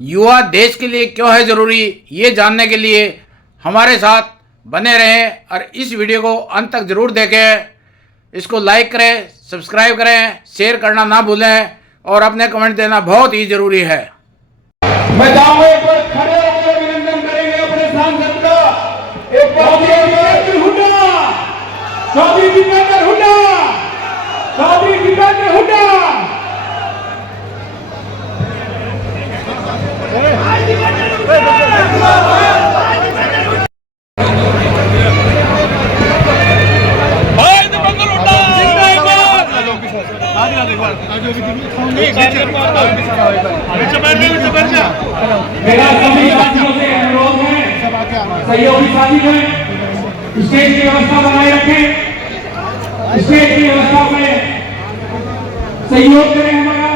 युवा देश के लिए क्यों है ज़रूरी, ये जानने के लिए हमारे साथ बने रहें और इस वीडियो को अंत तक ज़रूर देखें। इसको लाइक करें, सब्सक्राइब करें, शेयर करना ना भूलें और अपने कमेंट देना बहुत ही ज़रूरी है। मैं चाहूंगा एक बार खड़े होकर अभिनंदन करेंगे अपने सांसद का। एक बार चौधरी जितेंद्र हुड्डा। मेरा सभी साथियों से अनुरोध है, सहयोगी साथी हैं, स्टेज की व्यवस्था बनाए रखें, स्टेज की व्यवस्था में सहयोग करें हमारा।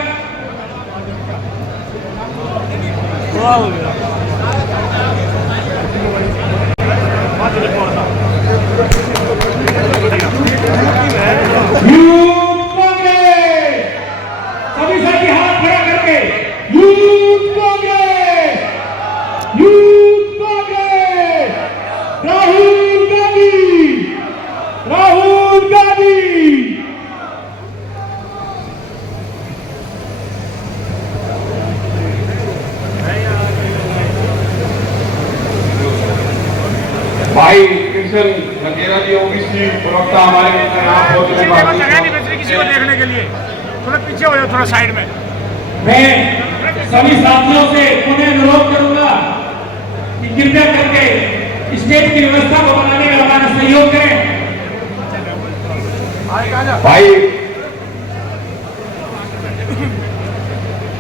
सभी साथी हाथ खड़ा करके यूथ कांग्रेस, राहुल गांधी। भाई कृष्ण लकेरा जी ओबीसी प्रवक्ता हमारे यहाँ पहुंचने वाले किसी को देखने के लिए थोड़ा पीछे हो जाओ, थोड़ा साइड में। मैं सभी साथियों से पुनः अनुरोध करूंगा कि कृपया करके स्टेज की व्यवस्था को बनाने में हमारा सहयोग करें।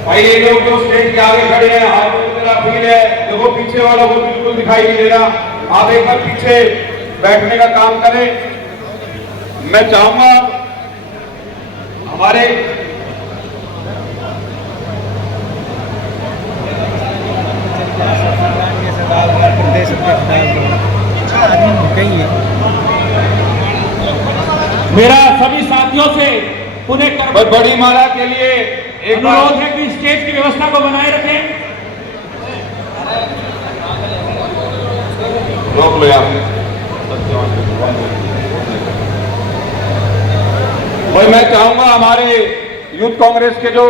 भाई ये लोग जो स्टेज के आगे खड़े हैं, हाथ में मेरा फील है, देखो पीछे वालों को बिल्कुल दिखाई नहीं दे रहा। आप एक बार पीछे बैठने का काम करें। मैं चाहूंगा हमारे मेरा सभी साथियों से पुनः बड़ी माला के लिए एक अनुरोध है कि स्टेज की व्यवस्था को बनाए रखें। रोक लो आप। और मैं चाहूंगा हमारे यूथ कांग्रेस के जो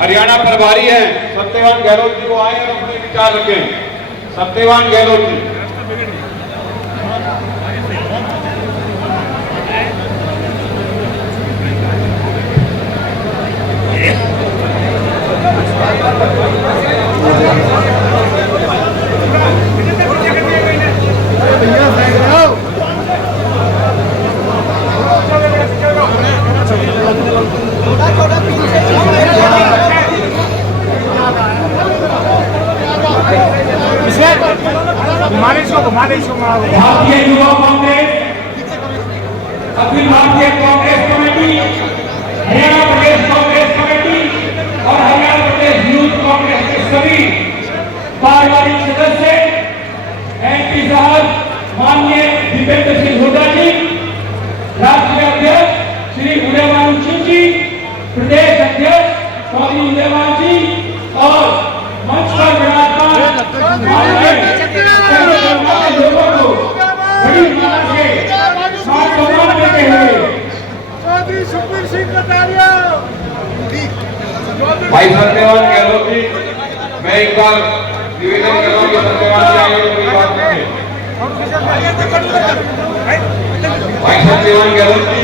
हरियाणा प्रभारी हैं सत्यवान गहलोत जी, वो आए और अपने विचार रखें। सत्यवान गहलोत जी। भारतीय युवा कांग्रेस, अखिल भारतीय कांग्रेस कमेटी, हरियाणा प्रदेश कांग्रेस कमेटी और हरियाणा प्रदेश यूथ कांग्रेस के सभी कार्यकारी सदस्य, एमपी साहब माननीय दीपेंद्र सिंह हुड्डा जी, राष्ट्रीय अध्यक्ष श्री उदयभान सिंह जी, प्रदेश अध्यक्ष चौधरी उदयभान जी और मंच पर विराजमान लोगों को बड़ी मात्रा से सम्मान देते हुए चौधरी सुखबीर सिंह कटारिया, भाई सत्यवान गहलोत जी, मैं एक बार निवेदन कर रहा हूँ कि सत्यवान जी आगे कोई बात नहीं है। भाई सत्यवान गहलोत जी,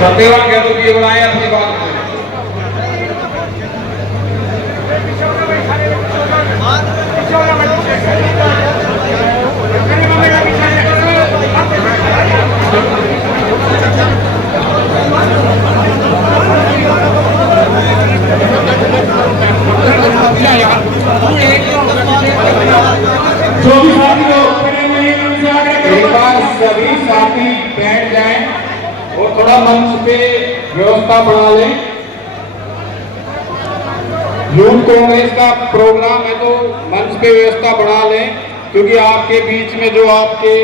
सत्यवान गहलोत जी बनाए अपनी बात में। जो भी साथी लोग एक बार सभी साथी बैठ जाएं और थोड़ा मंच पे व्यवस्था बना लें। यूथ कांग्रेस का प्रोग्राम है तो मंच पे व्यवस्था बढ़ा लें। क्योंकि आपके बीच में जो आपके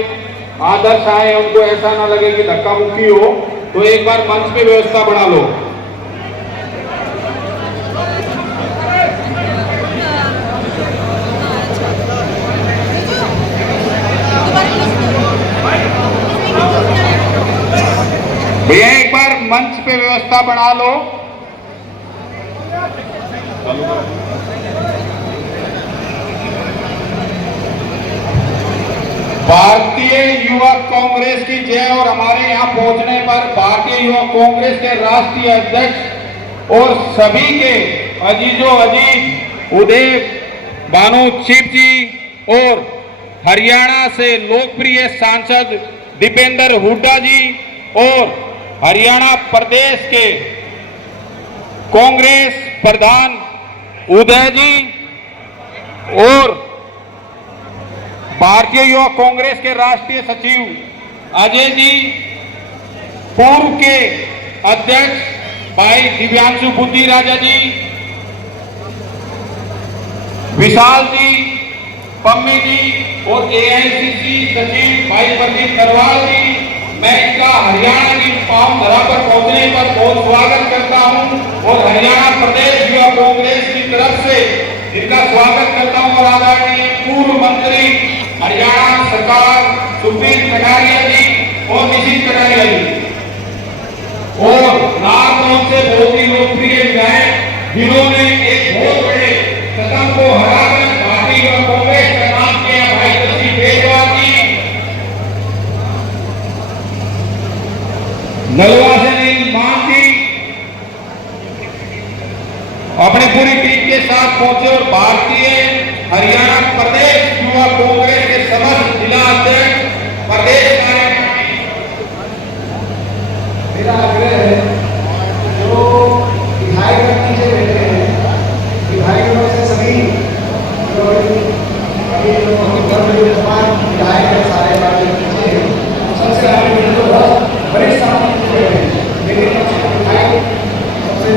आदर्श आए हैं उनको ऐसा ना लगे कि धक्का मुक्की हो, तो एक बार मंच पे व्यवस्था बढ़ा लो। भैया एक बार मंच पे व्यवस्था बना लो। भारतीय युवा कांग्रेस की जय। और हमारे यहाँ पहुंचने पर भारतीय युवा कांग्रेस के राष्ट्रीय अध्यक्ष और सभी के अजीजो अजीज उदय भानु चिप जी और हरियाणा से लोकप्रिय सांसद दीपेंद्र हुड्डा जी और हरियाणा प्रदेश के कांग्रेस प्रधान उदय जी और भारतीय युवा कांग्रेस के राष्ट्रीय सचिव अजय जी, पूर्व के अध्यक्ष भाई दिव्यांशु बुद्धि राजा जी, विशाल जी, पम्मी जी और एआईसीसी सचिव भाई प्रदीप नरवाल जी, मैं इनका हरियाणा की पावन धरा पर पहुंचने पर बहुत स्वागत करता हूं और हरियाणा प्रदेश युवा कांग्रेस की तरफ से इनका स्वागत करता हूं। और आदरणीय पूर्व मंत्री हरियाणा सरकार सुप्रीत कटारिया जी और निशित कटारिया जी और नारनौल से बहुत ही लोकप्रिय विधायक जिन्होंने एक बहुत बड़े कदम को हराकर भारतीय युवा कांग्रेस का नाम किया, भाई दसी बेजवार जी, नलवा से नील मान जी अपनी पूरी टीम के साथ पहुंचे और भारतीय हरियाणा प्रदेश युवा कांग्रेस के समस्त जिला अध्यक्ष प्रदेश मेरा आग्रह है जो विधायक नीचे बैठे हैं, विधायकों से सभी विधायक है सारे बातें नीचे हैं, सबसे आगे जो वरिष्ठ साथी लेकिन विधायक सबसे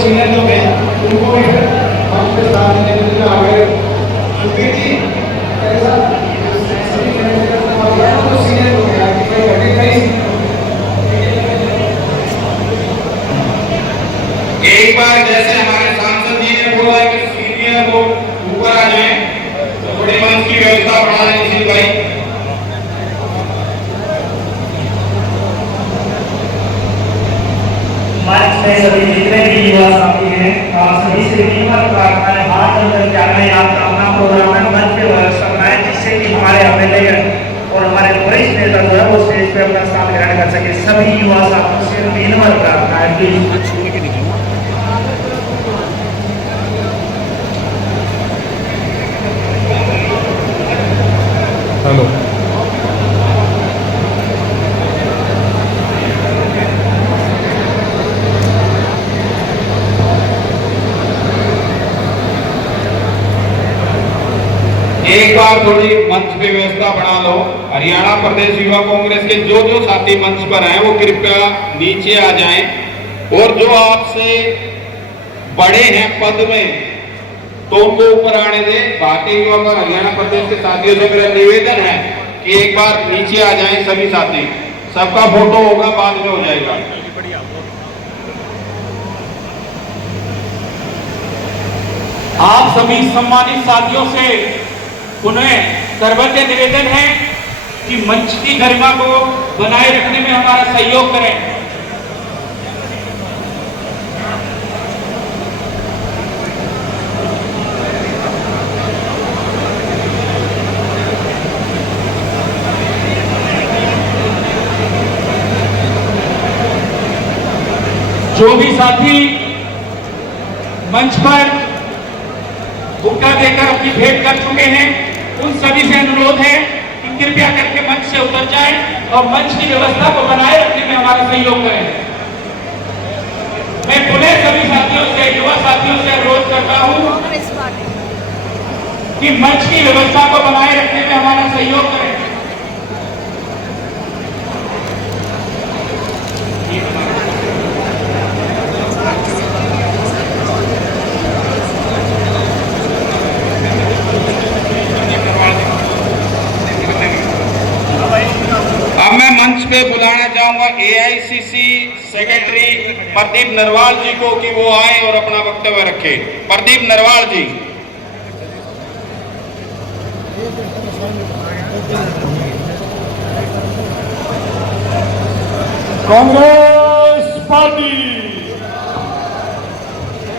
सीनियर लोग हैं उनको भी हमसे साथ देने के आगे सुबीर जी कैसा सभी तो सीनियर लोग हैं कोई घटे नहीं। एक बार जैसे हमारे सांसद जी ने बोला कि सीनियर लोग ऊपर आ जाएं, तो थोड़ी मंच की व्यवस्था बढ़ा लें निशित भाई। मंच में सभी जितने भी युवा साथी हैं, आप सभी से विनम्र प्रार्थना है, हाथ जोड़कर क्या मैं आपका अपना प्रोग्राम है मंच पे व्यवस्था बनाए जिससे कि हमारे एमएलए और हमारे वरिष्ठ नेता जो है वो स्टेज पे अपना स्थान ग्रहण कर सके। सभी युवा साथियों से विनम्र प्रार्थना है प्लीज। हेलो एक बार थोड़ी मंच पे व्यवस्था बना लो। हरियाणा प्रदेश युवा कांग्रेस के जो जो साथी मंच पर हैं वो कृपया नीचे आ जाएं और जो आपसे बड़े हैं पद में तो उनको ऊपर आने दें। भारतीय युवा का हरियाणा प्रदेश के साथियों से मेरा निवेदन है कि एक बार नीचे आ जाएं सभी साथी, सबका फोटो होगा बाद में हो जाएगा। आप सभी सम्मानित साथियों से पुनः सर्वज्ञ निवेदन है कि मंच की गरिमा को बनाए रखने में हमारा सहयोग करें। जो भी साथी मंच पर बुक्का देकर अपनी भेंट कर चुके हैं उन सभी से अनुरोध है कि कृपया करके मंच से उतर जाएं और मंच की व्यवस्था को बनाए रखने में हमारा सहयोग करें। मैं पुनः सभी साथियों से, युवा साथियों से अनुरोध करता हूं कि मंच की व्यवस्था को बनाए रखने में हमारा सहयोग करें। प्रदीप नरवाल जी को कि वो आए और अपना वक्तव्य रखे। प्रदीप नरवाल जी। कांग्रेस पार्टी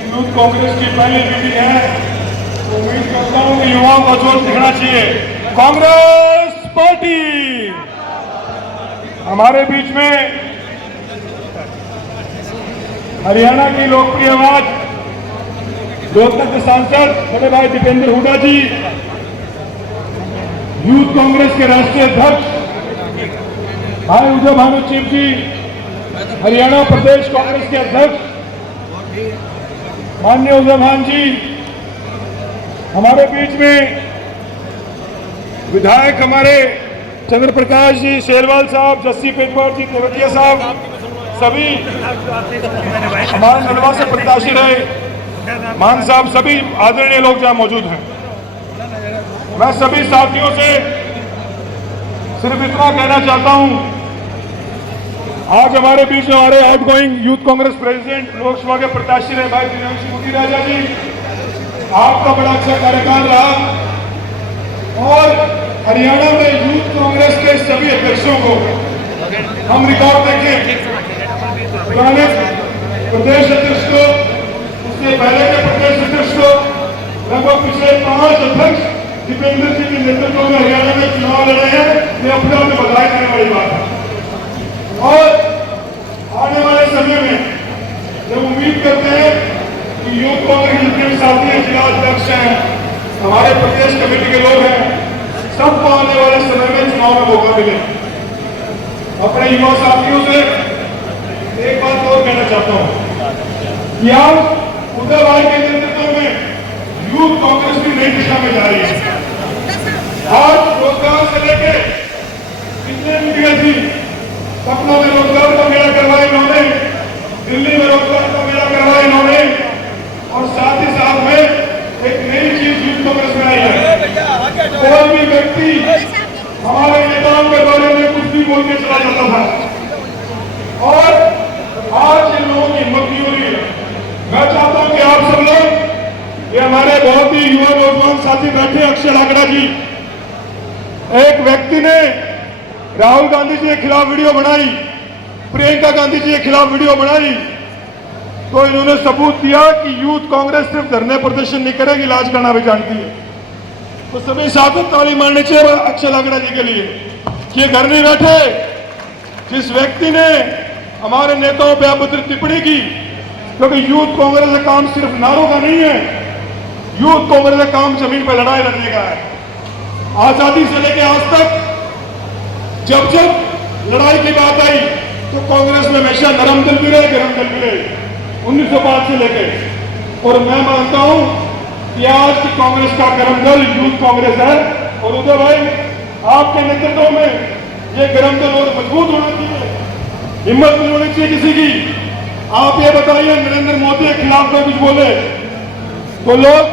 यूथ कांग्रेस की पहली मीटिंग है। उम्मीद करता हूं कि युवाओं का जोश दिखना चाहिए। कांग्रेस पार्टी हमारे बीच में हरियाणा की लोकप्रिय आवाज लोकतंत्र सांसद बड़े भाई दीपेंद्र हुड्डा जी, यूथ कांग्रेस के राष्ट्रीय अध्यक्ष भाई उदय भानु चिप जी, हरियाणा प्रदेश कांग्रेस के अध्यक्ष माननीय उदय भान जी, हमारे बीच में विधायक हमारे चंद्र प्रकाश जी, शेरवाल साहब, जस्सी पेटवार जी, तेवतिया साहब, सभी हमारे नलवा से प्रत्याशी रहे मान साहब, सभी आदरणीय लोग जहां मौजूद हैं। मैं सभी साथियों से सिर्फ इतना कहना चाहता हूं, आज हमारे बीच में हमारे outgoing youth Congress president Lok Sabha के प्रत्याशी रहे भाई दिव्यांशु मुखी राजा जी, आपका बड़ा अच्छा कार्यकाल रहा और हरियाणा में यूथ कांग्रेस के सभी अध्यक्षों को हम रिकॉर्ड देखें, पुराने प्रदेश अध्यक्ष को, उससे पहले के प्रदेश अध्यक्ष को, लगभग पिछले 5 अध्यक्ष दीपेंद्र जी के नेतृत्व में हरियाणा में चुनाव लड़े हैं। ये अपने आप में बधाई देने वाली बात है। और आने वाले समय में जब उम्मीद करते हैं कि यूथ कांग्रेस जितने साथी जिला अध्यक्ष हैं, हमारे प्रदेश कमेटी के लोग हैं, सबको आने वाले समय में चुनाव में मौका मिले। अपने युवा साथियों से एक बात और कहना चाहता हूं कि आज उदय भाई के नेतृत्व में यूथ कांग्रेस भी नई दिशा में जा रही है। आज रोजगार से लेकर कितने मीडिया थी, पटना में रोजगार का मेला करवाया इन्होंने, दिल्ली में रोजगार का मेला करवाया इन्होंने और साथ ही साथ में एक नई चीज यूथ कांग्रेस में आई है। कोई भी व्यक्ति हमारे नेताओं के बारे में कुछ भी बोल के चला जाता था और आज इन लोगों की हिम्मत नहीं हो रही है। मैं चाहता हूं कि आप सब लोग, ये हमारे बहुत ही युवा नौजवान साथी बैठे अक्षय लाकड़ा जी, एक व्यक्ति ने राहुल गांधी जी के खिलाफ वीडियो बनाई, प्रियंका गांधी जी के खिलाफ वीडियो बनाई, तो इन्होंने सबूत दिया कि यूथ कांग्रेस सिर्फ धरने प्रदर्शन नहीं करेगी, इलाज करना भी जानती है। तो सभी साथी ताली मारनी चाहिए अक्षय लाकड़ा जी के लिए कि ये घर नहीं बैठे। जिस व्यक्ति ने हमारे नेताओं पर अभद्र टिप्पणी की, क्योंकि यूथ कांग्रेस का काम सिर्फ नारों का नहीं है, यूथ कांग्रेस का काम जमीन पर लड़ाई लड़ने का है। आजादी से लेकर आज तक जब जब लड़ाई की बात आई तो कांग्रेस में हमेशा नरम दिल भी रहे, गरम दिल भी रहे, 1905 से लेकर। और मैं मानता हूं कि आज की कांग्रेस का गरम दल यूथ कांग्रेस है और उदय भाई आपके नेतृत्व में ये गरम दल और मजबूत होना चाहिए, हिम्मत नहीं होनी चाहिए किसी की। आप ये बताइए, नरेंद्र मोदी के खिलाफ में कुछ बोले तो लोग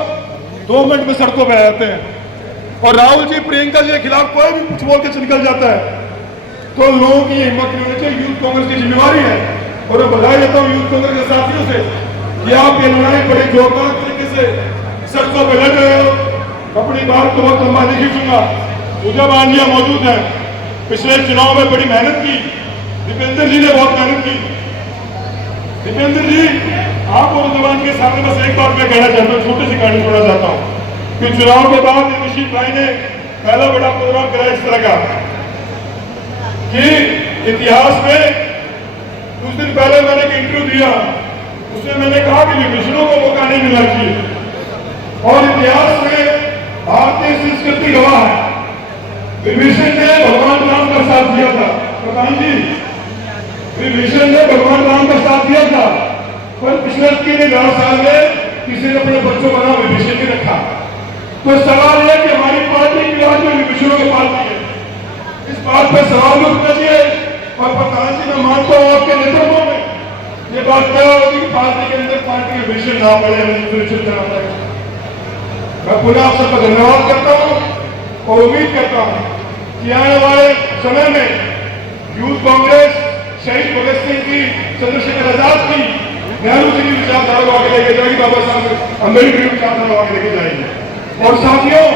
2 मिनट में सड़कों पर आ जाते हैं और राहुल जी प्रियंका जी के खिलाफ कोई भी कुछ बोल के निकल जाता है, तो लोगों की हिम्मत नहीं होनी चाहिए। यूथ कांग्रेस की जिम्मेवारी है और मैं बधाई देता हूं यूथ कांग्रेस के साथियों से कि आप ये लड़ाई बड़े जोरदार तरीके से सड़कों पर लड़ रहे हो। अपनी बात को बहुत लंबा नहीं खींचूंगा। उदय भान जी मौजूद है, पिछले चुनाव में बड़ी मेहनत की, दीपेंद्र जी ने बहुत मेहनत की। दीपेंद्र जी, आप और उदय भान के सामने बस एक बात मैं कहना चाहता हूँ, छोटी सी कहानी छोड़ना चाहता हूँ कि चुनाव के बाद निशित भाई ने पहला बड़ा प्रोग्राम कराया इस तरह का कि इतिहास में कुछ दिन पहले मैंने एक इंटरव्यू दिया, उसमें मैंने कहा कि विभीषणों को मौका नहीं मिलना चाहिए और इतिहास में भारतीय संस्कृति गवाह है। विभीषण ने भगवान राम का साथ दिया था, प्रधान जी, विभीषण ने भगवान राम का साथ दिया था, पर पिछले 3,000 साल में किसी ने अपने बच्चों का नाम विभीषण नहीं रखा। तो सवाल है कि हमारी पार्टी की आज में विभीषणों की पार्टी है, इस बात पर सवाल उठना चाहिए। और प्रधान जी, मैं मानता हूँ आपके नेतृत्व में ये बात तय होगी कि पार्टी के अंदर पार्टी के विभीषण ना पड़े, हमें सुनिश्चित करना पड़ेगा। मैं पुनः आप सबका धन्यवाद करता हूँ और उम्मीद करता हूँ कि आने वाले समय में यूथ कांग्रेस शहीद भगत सिंह की, चंद्रशेखर आजाद की, नेहरू जी की विचारधारा को आगे लेके जाएगी, बाबा साहब अम्बेडकर की विचारधारा को आगे लेके जाएगी। और साथियों,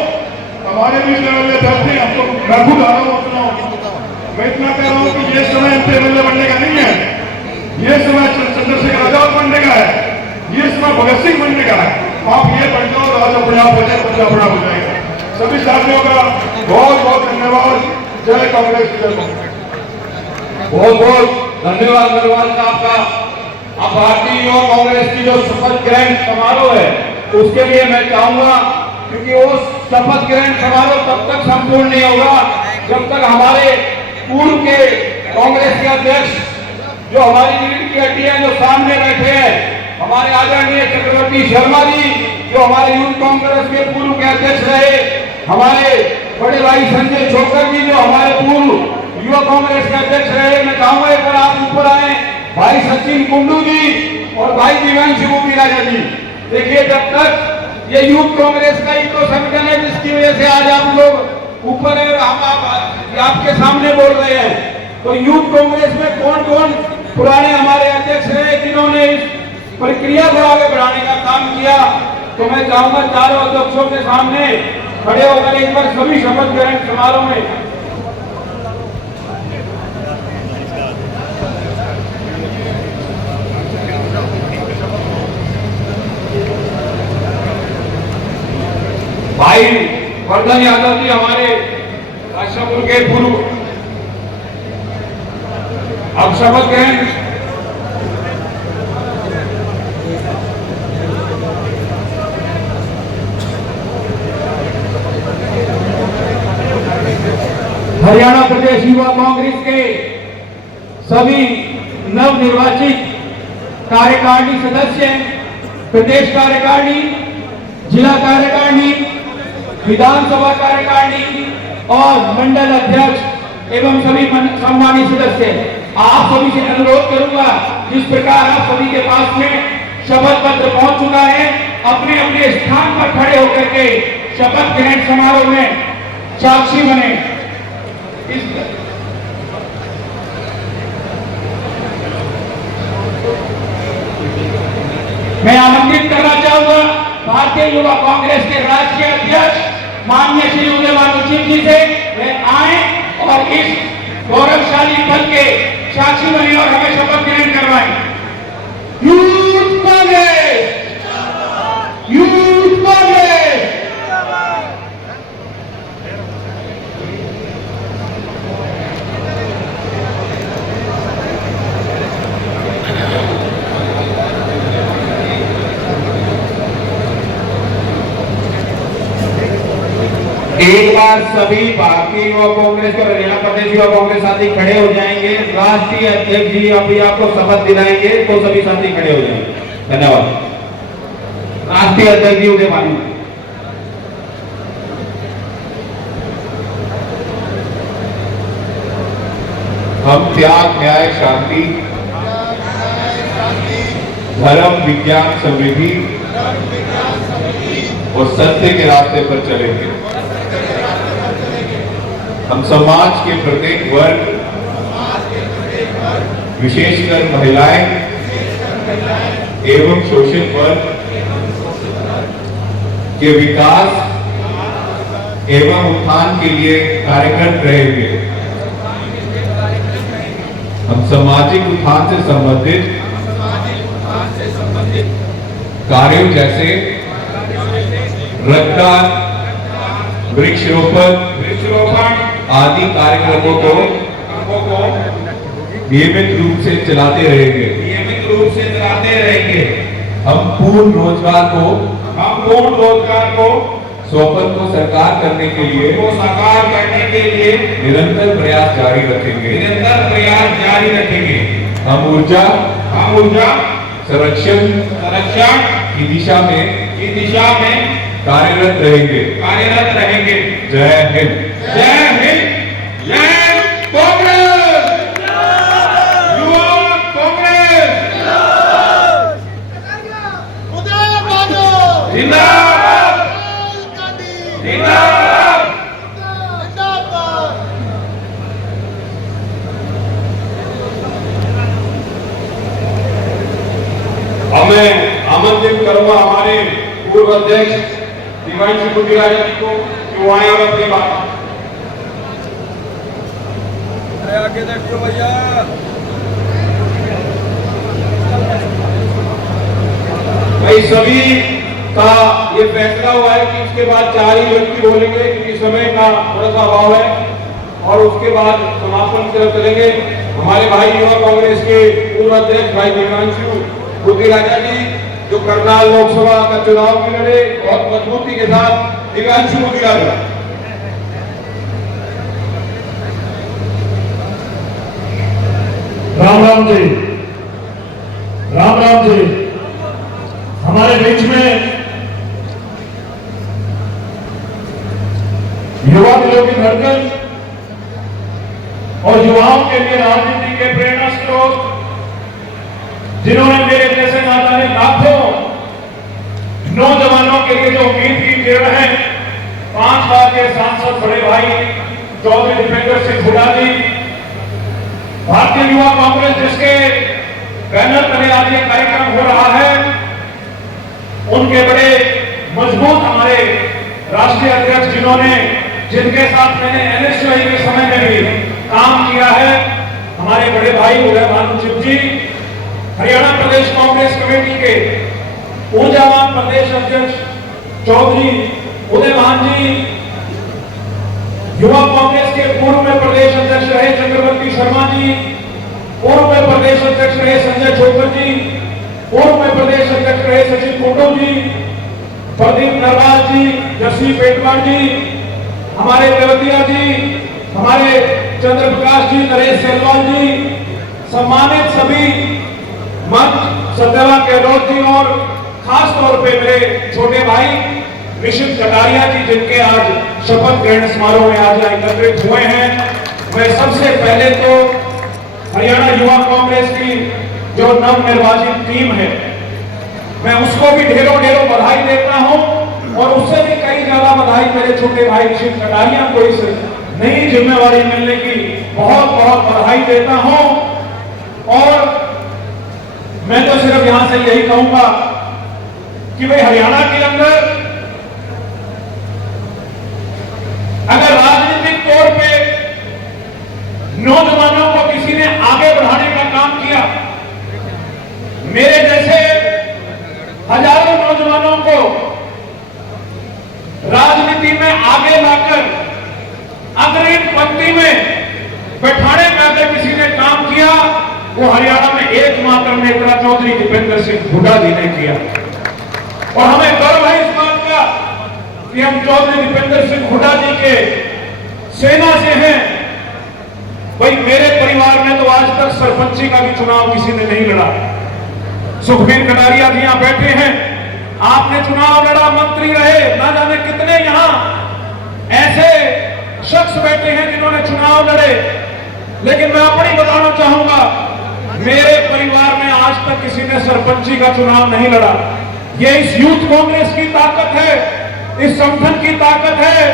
हमारे भी लेवल थे, हमको मैं खुद आ रहा हूँ अपना, मैं इतना कह रहा हूँ कि ये समय एमपी बनने का नहीं है, ये समय चंद्रशेखर आजाद बनने का है, ये समय भगत सिंह बनने का है। आप ये बन जाओ, राज अपने आप हो जाए, बच्चा बड़ा हो जाएगा। सभी साथियों का बहुत बहुत धन्यवाद। जय कांग्रेस, जय कांग्रेस। बहुत बहुत धन्यवाद नरवाल साहब का। अब भारतीय युवा कांग्रेस की जो शपथ ग्रहण समारोह है उसके लिए मैं चाहूंगा, क्योंकि वो शपथ ग्रहण समारोह तब तक संपूर्ण नहीं होगा जब तक हमारे पूर्व के कांग्रेस के अध्यक्ष जो हमारी लीड की हड्डी है, जो सामने बैठे हैं, हमारे आदरणीय चक्रवर्ती शर्मा जी जो हमारे यूथ कांग्रेस के पूर्व के अध्यक्ष रहे, हमारे बड़े भाई संजय छोकर जी जो हमारे पूर्व युवा कांग्रेस के अध्यक्ष रहे, मैं चाहूंगा एक बार आप ऊपर आए, भाई सचिन कुंडू जी और भाई दिव्यांशु राजा जी। देखिए, जब तक ये यूथ कांग्रेस का ही तो संगठन है जिसकी वजह से आज आप लोग ऊपर है, हम आपके सामने बोल रहे हैं। तो यूथ कांग्रेस में कौन कौन पुराने हमारे अध्यक्ष रहे जिन्होंने इस प्रक्रिया को आगे बढ़ाने का काम किया, तो मैं चाहूंगा चारों अध्यक्षों के सामने खड़े होकर एक बार सभी शपथ ग्रहण समारोह में भाई वर्धन यादव जी हमारे राष्ट्रपुर के पूर्व अब शपथ ग्रहण हरियाणा प्रदेश युवा कांग्रेस के सभी नवनिर्वाचित कार्यकारिणी सदस्य, प्रदेश कार्यकारिणी, जिला कार्यकारिणी, विधानसभा कार्यकारिणी और मंडल अध्यक्ष एवं सभी सम्मानित सदस्य, आप सभी से अनुरोध करूंगा, जिस प्रकार आप सभी के पास में शपथ पत्र पहुंच चुका है, अपने अपने स्थान पर खड़े होकर के शपथ ग्रहण समारोह में साक्षी बने। मैं आमंत्रित करना चाहूंगा भारतीय युवा कांग्रेस के राष्ट्रीय अध्यक्ष माननीय श्री उदयमान उचित जी से, वे आए और इस गौरवशाली पल के साक्षी बने और हमें शपथ ग्रहण करवाएं। Youth Congress, youth Congress. एक बार सभी भारतीय युवा कांग्रेस और हरियाणा प्रदेश युवा कांग्रेस साथी खड़े हो जाएंगे। राष्ट्रीय अध्यक्ष जी अभी आपको शपथ दिलाएंगे, तो सभी साथी खड़े हो जाएंगे। धन्यवाद। राष्ट्रीय अध्यक्ष जी उदय भानु। हम त्याग, न्याय, शांति, धर्म, विज्ञान, समृद्धि और सत्य के रास्ते पर चलेंगे। हम समाज के प्रत्येक वर्ग, विशेषकर महिलाएं एवं शोषित वर्ग के विकास एवं उत्थान के लिए कार्यरत रहेंगे। हम सामाजिक उत्थान से संबंधित कार्यों जैसे रक्तदान, वृक्षरोपण आदि कार्यक्रमों को नियमित रूप से चलाते रहेंगे। हम पूर्ण रोजगार को स्वपन को साकार करने के लिए निरंतर प्रयास जारी रखेंगे। हम ऊर्जा संरक्षण की दिशा में कार्यरत रहेंगे। जय हिंद। जय हिंद। जय कांग्रेस। युवा कांग्रेस जिंदाबाद। जिंदाबाद। मैं आमंत्रित करूंगा हमारे पूर्व अध्यक्ष दिवांशु बुद्धिराजा जी को कि वो आए और अपनी बात। आगे देखो भैया। भाई सभी का ये फैसला हुआ है कि उसके बाद 4 ही व्यक्ति बोलेंगे क्योंकि समय का थोड़ा सा अभाव है, और उसके बाद समापन की तरफ चलेंगे। हमारे भाई युवा कांग्रेस के पूर्व अध्यक्ष भाई दिवांशु बुद्धिराजा जी जो करनाल लोकसभा का चुनाव भी लड़े बहुत मजबूती के साथ। दिवांशु बुद्धिराजा। राम राम जी, राम राम जी। हमारे बीच में युवा दिलों की धड़कन और युवाओं के लिए राजनीति के प्रेरणा स्रोत, जिन्होंने मेरे जैसे ना जाने लाखों नौजवानों के लिए जो उम्मीद की किरण है, 5 बार के सांसद बड़े भाई चौधरी दीपेंद्र सिंह हुड्डा जी, भारतीय युवा कांग्रेस जिसके बैनर तले आज ये कार्यक्रम हो रहा है, उनके बड़े मजबूत हमारे राष्ट्रीय अध्यक्ष जिनके साथ मैंने एनएसयूआई के समय में भी काम किया है, हमारे बड़े भाई उदय भानु चिप जी, हरियाणा प्रदेश कांग्रेस कमेटी के ऊर्जावान प्रदेश अध्यक्ष चौधरी उदय भान जी, युवा कांग्रेस के पूर्व में प्रदेश अध्यक्ष रहे चंद्रवती शर्मा जी, पूर्व में प्रदेश अध्यक्ष रहे संजय छोकर जी, पूर्व में प्रदेश अध्यक्ष रहे सचिन कुंडू जी, प्रदीप नरवाल जी, जस्सी पेटवार जी, हमारे देवतिया जी, हमारे चंद्र प्रकाश जी, नरेश सेलवाल जी, सम्मानित सभी मंच सत्यवा गहलोत जी, और खास तौर पे मेरे छोटे भाई निशित कटारिया जी जिनके आज शपथ ग्रहण समारोह में आज एकत्रित हुए हैं। मैं सबसे पहले तो हरियाणा युवा कांग्रेस की जो नवनिर्वाचित टीम है, मैं उसको भी ढेरों ढेरों बधाई देता हूं, और उससे भी कई ज्यादा बधाई मेरे छोटे भाई निशित कटारिया को इस नई जिम्मेवारी मिलने की बहुत बहुत बधाई देता हूं। और मैं तो सिर्फ यहां से यही कहूंगा कि भाई हरियाणा के अंदर अगर राजनीतिक तौर पे नौजवानों को किसी ने आगे बढ़ाने का काम किया, मेरे जैसे हजारों नौजवानों को राजनीति में आगे लाकर अग्रिम पंक्ति में बैठाने का अगर किसी ने काम किया, वो हरियाणा में एकमात्र नेता चौधरी दीपेंद्र सिंह हुड्डा जी ने किया। और हमें गर्व है इस बात का कि हम चौधरी दीपेंद्र सिंह हुड्डा जी के सेना से हैं। भाई मेरे परिवार में तो आज तक सरपंची का भी चुनाव किसी ने नहीं लड़ा। सुखबीर कटारिया जी यहां बैठे हैं, आपने चुनाव लड़ा, मंत्री रहे, ना जाने कितने यहां ऐसे शख्स बैठे हैं जिन्होंने चुनाव लड़े। लेकिन मैं अपनी बताना चाहूंगा, मेरे परिवार में आज तक किसी ने सरपंची का चुनाव नहीं लड़ा। ये इस यूथ कांग्रेस की ताकत है, इस संगठन की ताकत है,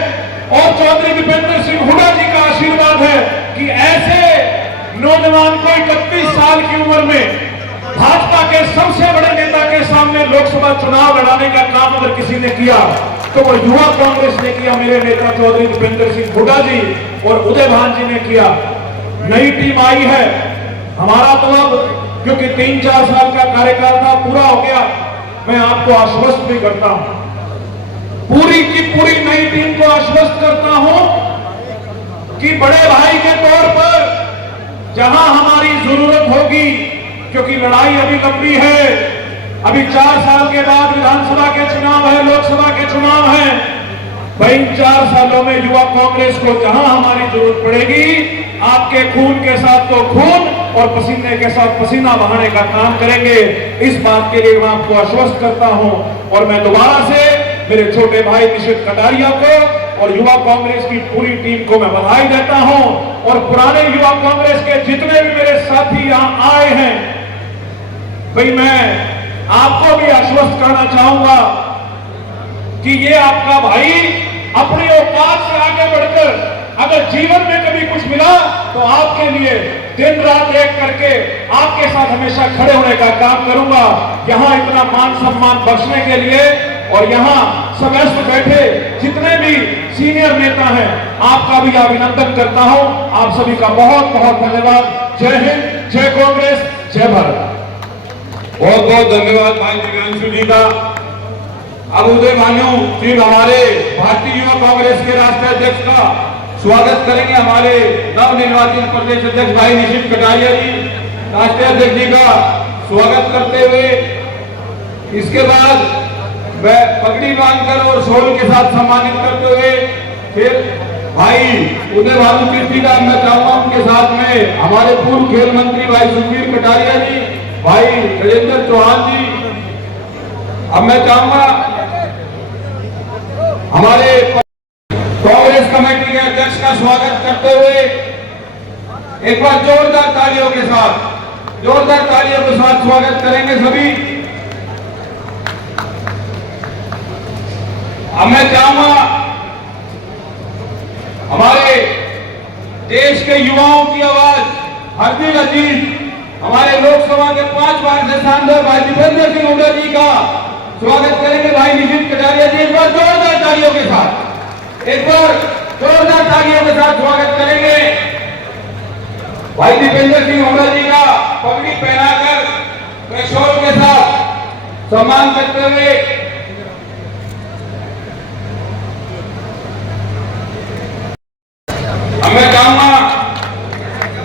और चौधरी दीपेंद्र सिंह हुड्डा जी का आशीर्वाद है कि ऐसे नौजवान को 31 साल की उम्र में भाजपा के सबसे बड़े नेता के सामने लोकसभा चुनाव लड़ाने का काम अगर किसी ने किया तो वो युवा कांग्रेस ने किया। मेरे नेता चौधरी दीपेंद्र सिंह हुड्डा जी और उदय भान जी ने किया। नई टीम आई है हमारा, तो अब क्योंकि 3-4 साल का कार्यकाल था, पूरा हो गया, मैं आपको आश्वस्त भी करता हूं, पूरी की पूरी नई टीम को आश्वस्त करता हूं कि बड़े भाई के तौर पर जहां हमारी जरूरत होगी, क्योंकि लड़ाई अभी लंबी है, अभी 4 साल के बाद विधानसभा के चुनाव है, लोकसभा के चुनाव है, भाई 4 सालों में युवा कांग्रेस को जहां हमारी जरूरत पड़ेगी, आपके खून के साथ तो खून और पसीने के साथ पसीना बहाने का काम करेंगे। इस बात के लिए मैं आपको आश्वस्त करता हूं। और मैं दोबारा से मेरे छोटे भाई निशित कटारिया को और युवा कांग्रेस की पूरी टीम को मैं बधाई देता हूं। और पुराने युवा कांग्रेस के जितने भी मेरे साथी यहां आए हैं, भाई मैं आपको भी आश्वस्त करना चाहूंगा कि ये आपका भाई अपनी औकात से आगे बढ़कर अगर जीवन में कभी कुछ मिला तो आपके लिए दिन रात एक करके आपके साथ हमेशा खड़े होने का काम करूंगा। यहाँ इतना मान सम्मान बख्शने के लिए और यहाँ समस्त बैठे जितने भी सीनियर नेता हैं, आपका भी अभिनंदन करता हूं। आप सभी का बहुत बहुत धन्यवाद। जय हिंद, जय कांग्रेस, जय भारत। बहुत बहुत धन्यवाद भाई दिव्यांशु जी का। अब उदय भानु जी हमारे भारतीय युवा कांग्रेस के राष्ट्रीय अध्यक्ष का स्वागत करेंगे। हमारे नवनिर्वाचित प्रदेश अध्यक्ष भाई निशित कटारिया जी राष्ट्रीय अध्यक्ष जी का स्वागत करते हुए, इसके बाद मैं पगड़ी बांधकर और शॉल के साथ सम्मानित करते हुए फिर भाई उदय भानु कीर्ति का मैं चाहूंगा उनके साथ में हमारे पूर्व खेल मंत्री भाई सुखबीर कटारिया जी, भाई राजेंद्र चौहान जी। अब मैं चाहूंगा हमारे कांग्रेस कमेटी के अध्यक्ष का स्वागत करते हुए एक बार जोरदार तालियों के साथ स्वागत करेंगे सभी। अब मैं चाहूंगा हमारे देश के युवाओं की आवाज हरदिल अजीज, हमारे लोकसभा के 5 बार से सांसद भाई दीपेंद्र सिंह हुड्डा जी का स्वागत करेंगे भाई निशित कटारिया जी। एक बार जोरदार तालियों के साथ स्वागत करेंगे भाई दीपेंद्र सिंह हुड्डा जी का पगड़ी पहनाकर शॉल के साथ सम्मान करते हुए मैं चाहूंगा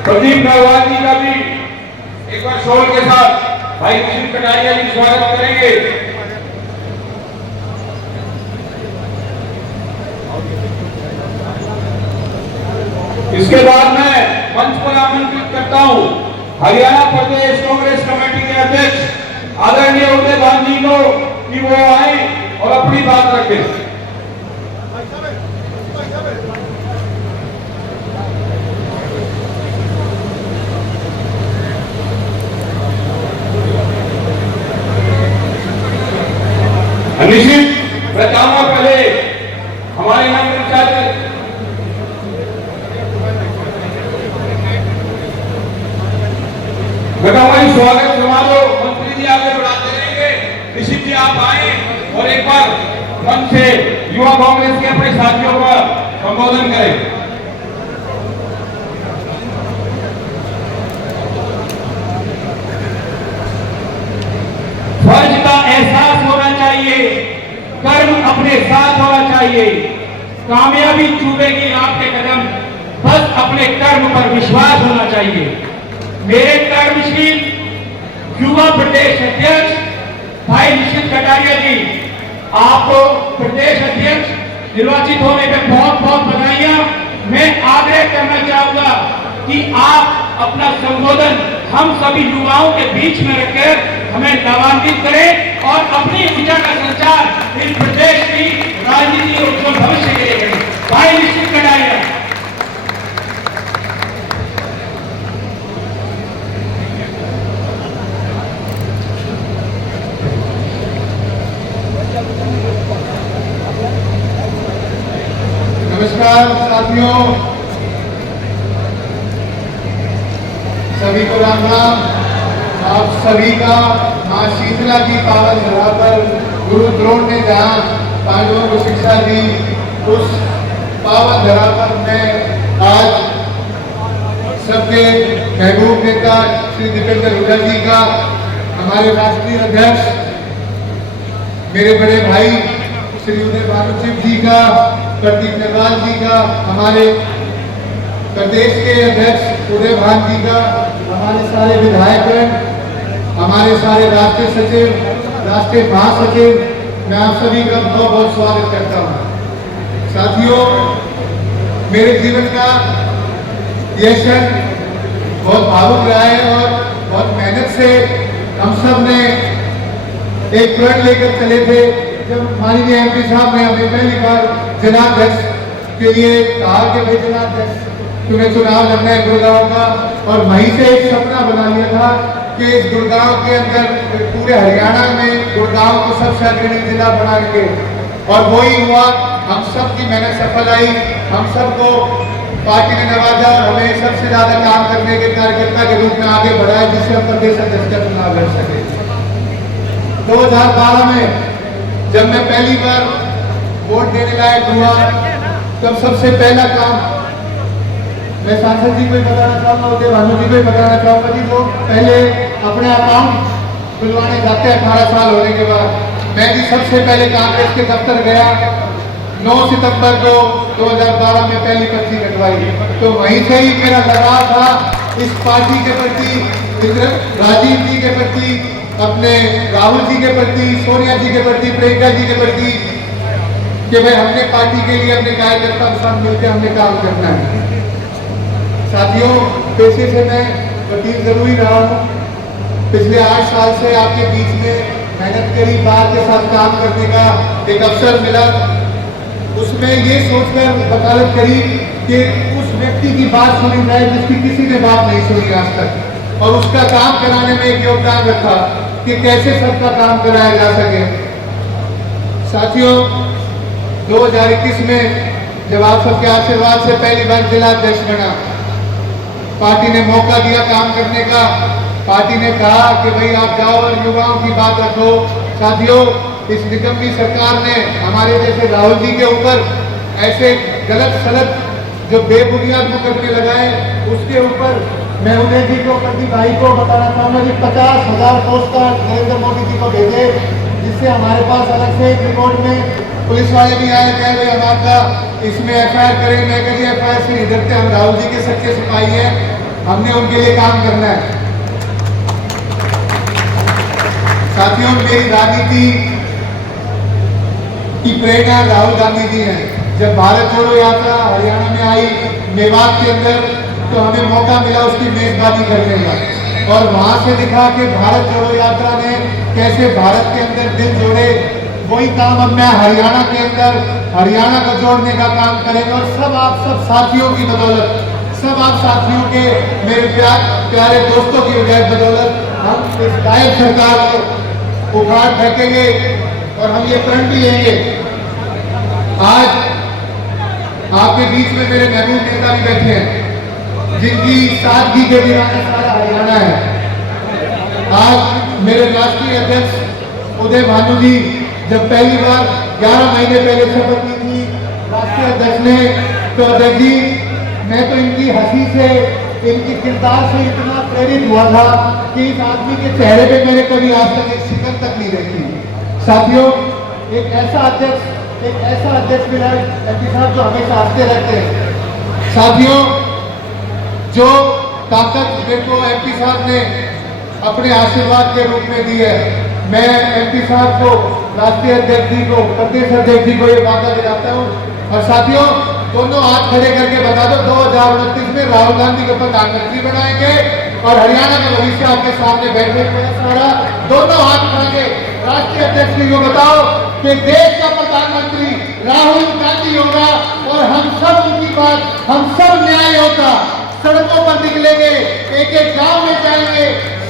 प्रदीप नरवाल जी का भी एक बार शॉल के साथ भाई निशित कटारिया जी स्वागत करेंगे। इसके बाद मैं मंच पर आमंत्रित करता हूं हरियाणा प्रदेश कांग्रेस कमेटी के अध्यक्ष आदरणीय उदय भानु जी को कि वो आए और अपनी बात रखें। निश्चित मैं चाहूंगा पहले हमारे नवनिर्वाचित स्वागत समारोह मंत्री जी आगे बढ़ाते रहेंगे। निश्चित जी आप आए और एक बार मंच से युवा कांग्रेस के अपने साथियों का संबोधन करें। फर्ज का एहसास होना चाहिए, कर्म अपने साथ होना चाहिए। कामयाबी चूमेगी आपके कदम, बस अपने कर्म पर विश्वास होना चाहिए। मेरे कर्मशील युवा प्रदेश अध्यक्ष भाई निशित कटारिया जी, आपको प्रदेश अध्यक्ष निर्वाचित होने पे बहुत बहुत बधाइयां। मैं आग्रह करना चाहूंगा कि आप अपना संबोधन हम सभी युवाओं के बीच में रखकर हमें लाभान्वित करें और अपनी ऊर्जा का संचार इस प्रदेश की राजनीति और उज्जवल भविष्य के लिए करें। भाई निशित कटारिया। नमस्कार साथियों, सभी को राम राम। आप सभी का मां शीतला की पावन धरा पर गुरु द्रोण ने जहाँ पांडवों को शिक्षा दी, उस पावन धरा पर मैं आज सबके महबूब नेता श्री दीपेंद्र हुड्डा जी का, हमारे राष्ट्रीय अध्यक्ष मेरे बड़े भाई श्री उदय भानु जी का, प्रदीप नरवाल जी का, हमारे प्रदेश के अध्यक्ष उदय भानु जी का, हमारे सारे विधायकगण, हमारे सारे राष्ट्रीय सचिव, राष्ट्रीय महासचिव, मैं आप सभी का बहुत बहुत स्वागत करता हूँ। साथियों, मेरे जीवन का यह क्षण बहुत भावुक रहा है और बहुत मेहनत से हम सब ने एक प्रण लेकर चले थे। जब माननीय एमपी साहब ने हमें पहली बार जनाध्यक्ष के लिए कहा कि भाई जनाध्यक्ष तुम्हें चुनाव लड़ना है गुड़गांव का, और वहीं से एक सपना बना लिया था कि इस गुड़गांव के अंदर पूरे हरियाणा में गुड़गांव को सबसे अग्रणी जिला बना के, और वही हुआ। हम सब की मेहनत सफल आई। हम सबको पार्टी ने नवाजा और हमें सबसे ज्यादा काम करने के कार्यकर्ता के रूप में आगे बढ़ाया, जिससे हम प्रदेश अध्यक्ष का चुनाव लड़ सके। 2012 में जब मैं पहली बार वोट देने लायक हुआ, तब सबसे पहला काम मैं सांसद जी को ही बताना चाहूंगा, उदय भानु जी को ही बताना चाहूंगा जी, वो पहले अपने अकाउंट खुलवाने जाते हैं 18 साल होने के बाद। मैं भी सबसे पहले कांग्रेस के दफ्तर गया, 9 सितंबर को 2012 में पहली पर्ची कटवाई। तो वहीं से ही मेरा लगाव था इस पार्टी के प्रति, राजीव जी के प्रति, अपने राहुल जी के प्रति, सोनिया जी के प्रति, प्रियंका जी के प्रति, कि भाई हमने पार्टी के लिए अपने कार्यकर्ता के साथ मिलकर हमने काम करना है। साथियों, पेशे से मैं वकील जरूर ही रहा हूँ। पिछले 8 साल से आपके बीच में मेहनत करी, बात के साथ काम करने का एक अवसर मिला। उसमें ये सोचकर वकालत करी कि उस व्यक्ति की बात सुनी जाए जिसकी किसी ने बात नहीं सुनी आज तक, और उसका काम कराने में एक योगदान रखा कि कैसे सबका काम कराया जा सके। साथियों, 2021 में जब आप सबके आशीर्वाद से पहली बार जिला अध्यक्ष बना, पार्टी ने मौका दिया काम करने का। पार्टी ने कहा कि भाई आप जाओ और युवाओं की बात रखो। साथियों, इस निकम्मी सरकार ने हमारे जैसे राहुल जी के ऊपर ऐसे गलत सलत जो बेबुनियाद मुकदमे लगाए, उसके ऊपर मैं उदय जी को, प्रदीप भाई को बताना चाहूंगा कि 50,000 पोस्ट कार्ड नरेंद्र मोदी जी को भेजे, जिससे हमारे पास अलग से एक रिपोर्ट में पुलिस वाले भी आए, कह भाई हम आपका इसमें FIR करेंगे। मैं कभी FIR से नहीं डरते, हम राहुल जी के सच्चे सिपाही हैं, हमने उनके लिए काम करना है। साथियों, मेरी राजनीति की प्रेरणा राहुल गांधी जी हैं। जब भारत छोड़ो यात्रा हरियाणा में आई, मेवात के अंदर, तो हमें मौका मिला उसकी मेजबानी करने का, और वहां से दिखा कि भारत छोड़ो यात्रा ने कैसे भारत के अंदर दिल जोड़े। वही काम अब मैं हरियाणा के अंदर हरियाणा को जोड़ने का काम करेंगे, और सब आप सब साथियों की बदौलत, सब आप साथियों के, मेरे प्यारे दोस्तों की बदौलत हम इस गायब सरकार को उखाड़ फेंकेंगे, और हम ये प्रण भी लेंगे। आज आपके बीच में मेरे महबूब नेता भी बैठे हैं, जिनकी सादगी के दीवाने सारा हरियाणा है। आज मेरे राष्ट्रीय अध्यक्ष उदय भानु जी जब पहली बार 11 महीने पहले शपथ ली थी राष्ट्रीय अध्यक्ष ने, तो अध्यक्ष जी मैं तो इनकी हंसी से, इनकी किरदार से इतना प्रेरित हुआ था कि इस आदमी के चेहरे पे मैंने कभी आज तक एक शिकन तक नहीं देखी। साथियों, एक ऐसा अध्यक्ष मिला एमपी साहब जो हमेशा हंसते रहते हैं। साथियों, जो ताकत मेरे को एमपी साहब ने अपने आशीर्वाद के रूप में दी है, मैं एमपी साहब को, राष्ट्रीय अध्यक्ष जी को, प्रदेश अध्यक्ष जी को ये वादा दिलाता हूँ। और साथियों, दोनों हाथ खड़े करके बता दो, 2029 में राहुल गांधी को प्रधानमंत्री बनाएंगे और हरियाणा का भविष्य आपके सामने बैठे हुए सारा, दोनों हाथ उठा के राष्ट्रीय अध्यक्ष जी को बताओ कि देश का प्रधानमंत्री राहुल गांधी होगा, और हम सब उनकी बात, हम सब न्याय होता, सड़कों पर निकलेंगे, एक एक गांव में जाएंगे,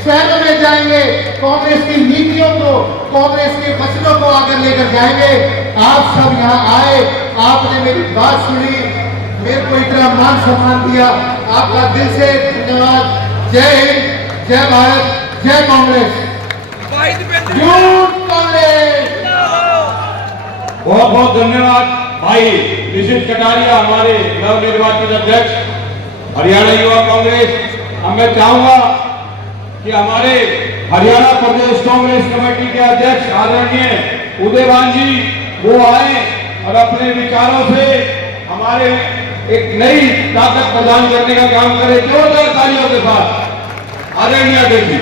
शहरों में जाएंगे, कांग्रेस की नीतियों को, कांग्रेस के वचनों को आगे लेकर जाएंगे। आप सब यहाँ आए, आपने मेरी बात सुनी, मेरे को इतना मान सम्मान दिया, आपका दिल से धन्यवाद। जय हिंद, जय भारत, जय कांग्रेस, यूथ कांग्रेस। बहुत बहुत धन्यवाद भाई निशित कटारिया, हमारे नवनिर्वाचित अध्यक्ष हरियाणा युवा कांग्रेस। अब मैं चाहूंगा कि हमारे हरियाणा प्रदेश कांग्रेस कमेटी के अध्यक्ष आदरणीय उदय भानु जी वो आए और अपने विचारों से हमारे एक नई ताकत प्रदान करने का काम करें। जोरदार तालियों के साथ आदरणीय अध्यक्ष जी।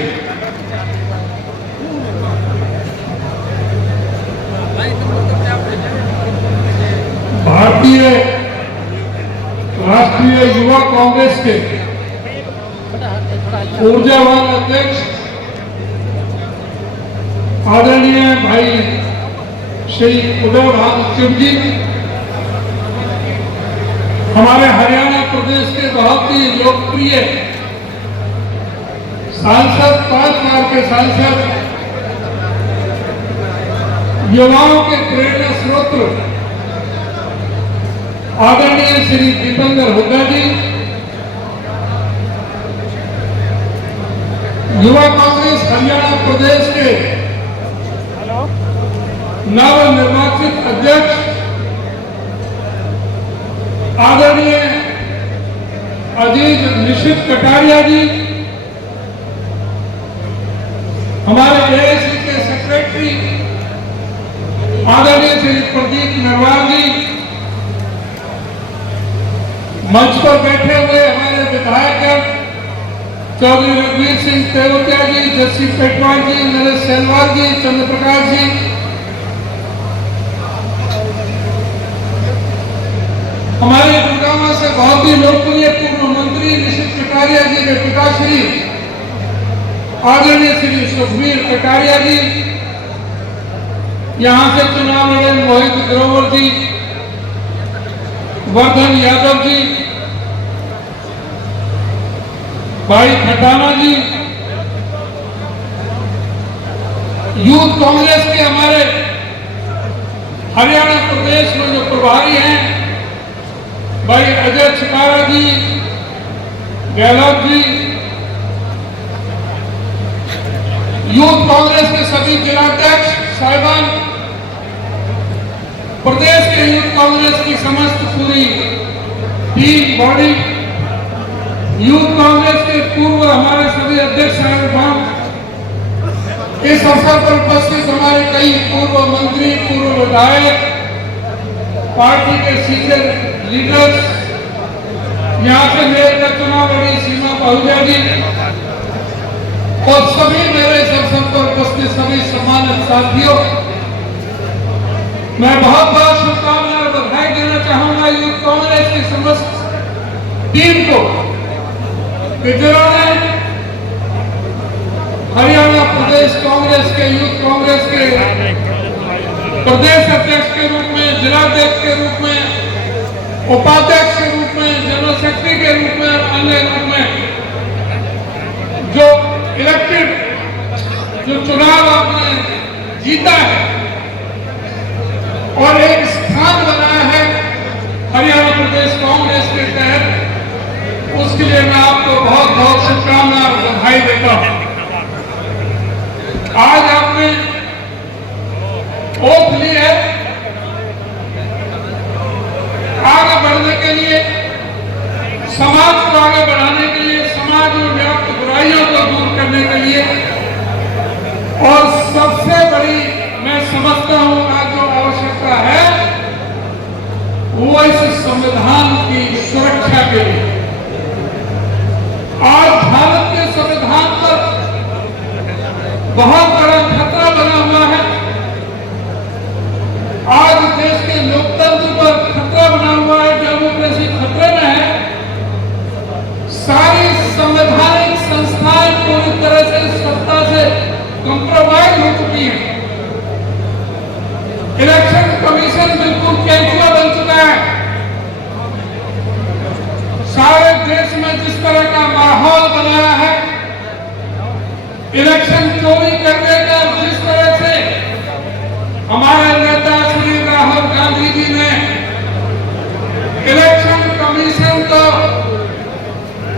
भारतीय राष्ट्रीय युवा कांग्रेस के ऊर्जावान अध्यक्ष आदरणीय भाई श्री उदय भानु जी, हमारे हरियाणा प्रदेश के बहुत ही लोकप्रिय सांसद, 5 बार के सांसद, युवाओं के प्रेरणा स्रोत आदरणीय श्री दीपेंद्र हुड्डा जी, युवा कांग्रेस हरियाणा प्रदेश के नवनिर्वाचित अध्यक्ष आदरणीय अजीज निशित कटारिया जी, हमारे एएसी के सेक्रेटरी आदरणीय श्री प्रदीप नरवाल जी, मंच पर बैठे हुए हमारे विधायक चौधरी रघुवीर सिंह तेवतिया जी, जस्सी पेटवाल जी, नरेश सेलवाल जी, चंद्र प्रकाश जी, हमारे गुड़गांव से बहुत ही लोकप्रिय पूर्व मंत्री निशित कटारिया जी के पिताश्री आदरणीय श्री सुखबीर कटारिया जी, यहां से चुनाव लड़े मोहित ग्रोवर जी, वर्धन यादव जी, भाई खटाना जी, यूथ कांग्रेस के हमारे हरियाणा प्रदेश में जो प्रभारी हैं भाई अजय छिकारा जी, गहलोत जी, यूथ कांग्रेस के सभी जिलाध्यक्ष साहिबान, प्रदेश के यूथ कांग्रेस की समस्त पूरी टीम बॉडी, यूथ कांग्रेस के पूर्व हमारे सभी अध्यक्ष साहिबान, इस अवसर पर उपस्थित हमारे कई पूर्व मंत्री, पूर्व विधायक, पार्टी के सीनियर लीडर्स, यहां से मेरे चुनाव लड़ी सीमा बहुजा जी और सभी मेरे इस अवसर पर उपस्थित सभी सम्मानित साथियों, मैं बहुत बहुत शुभकामनाएं और बधाई देना चाहूंगा यूथ कांग्रेस की समस्त टीम को कि जिन्होंने हरियाणा प्रदेश कांग्रेस के यूथ कांग्रेस के प्रदेश अध्यक्ष के रूप में, जिलाध्यक्ष के रूप में, उपाध्यक्ष के रूप में, जनरल सेक्रेटरी के रूप में और अन्य रूप में जो इलेक्टेड, जो चुनाव आपने जीता है और एक स्थान बनाया है हरियाणा प्रदेश कांग्रेस के तहत, उसके लिए मैं आपको बहुत बहुत शुभकामनाएं और बधाई देता हूं। आज आपने ओथ ली है आगे बढ़ने के लिए, समाज को आगे बढ़ाने के लिए, समाज में व्याप्त बुराइयों को दूर करने के लिए, और सबसे बड़ी मैं समझता हूं आज जो आवश्यकता है वो इस संविधान की सुरक्षा के लिए। आज भारत के संविधान पर बहुत बड़ा खतरा बना हुआ है, आज देश के लोकतंत्र पर खतरा बना हुआ है, डेमोक्रेसी खतरे में है, सारी संवैधानिक संस्थाएं पूरी तरह से सत्ता से कंप्रोमाइज हो चुकी है, इलेक्शन कमीशन बिल्कुल केंचुआ बन चुका है, सारे देश में जिस तरह का माहौल बनाया है इलेक्शन चोरी करने का, जिस तरह से हमारे नेता श्री राहुल गांधी जी ने इलेक्शन कमीशन को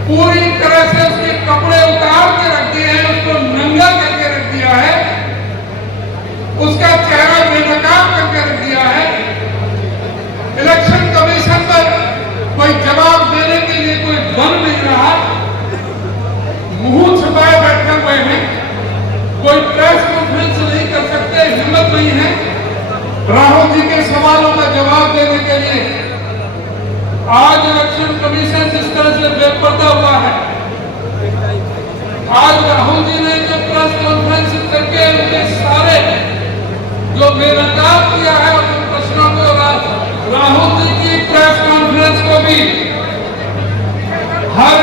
पूरी तरह से उसके कपड़े उतार के रख दिए हैं, उसको नंगा करके रख दिया है, उसका चेहरा बेनकाब करके रख दिया है। इलेक्शन कमीशन पर कोई जवाब देने के लिए कोई बन नहीं रहा, मुंह छुपाए बैठे हुए हैं, कोई प्रेस कॉन्फ्रेंस नहीं कर सकते, हिम्मत नहीं है राहुल जी के सवालों का जवाब देने के लिए। आज इलेक्शन कमीशन जिस तरह से बेपर्दा हुआ है, आज राहुल जी ने जो प्रेस कॉन्फ्रेंस करके उनके सारे जो बेनकाब किया है उन प्रश्नों को, राहुल जी की प्रेस कॉन्फ्रेंस को भी हर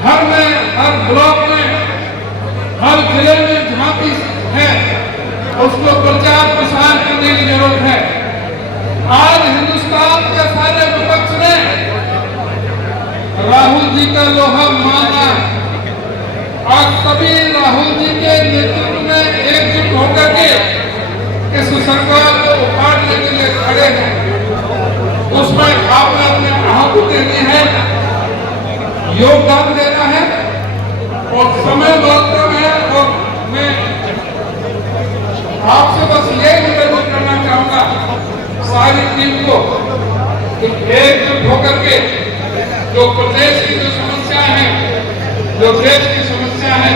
घर में, हर ब्लॉक में, हर जिले में जहां भी है उसको प्रचार प्रसार करने की जरूरत है। आज हिंदुस्तान के सारे विपक्ष ने राहुल जी का लोहा माना, आज सभी राहुल जी के नेतृत्व में एकजुट होकर के इस सरकार को उखाड़ने के लिए खड़े हैं। उस उसमें आपने अपने आहुति देनी है, योगदान देना है और समय बहुत कम है। और मैं आपसे बस ये निवेदन करना चाहूंगा सारी टीम को कि एकजुट होकर के जो प्रदेश की जो समस्या है, जो देश की समस्या है,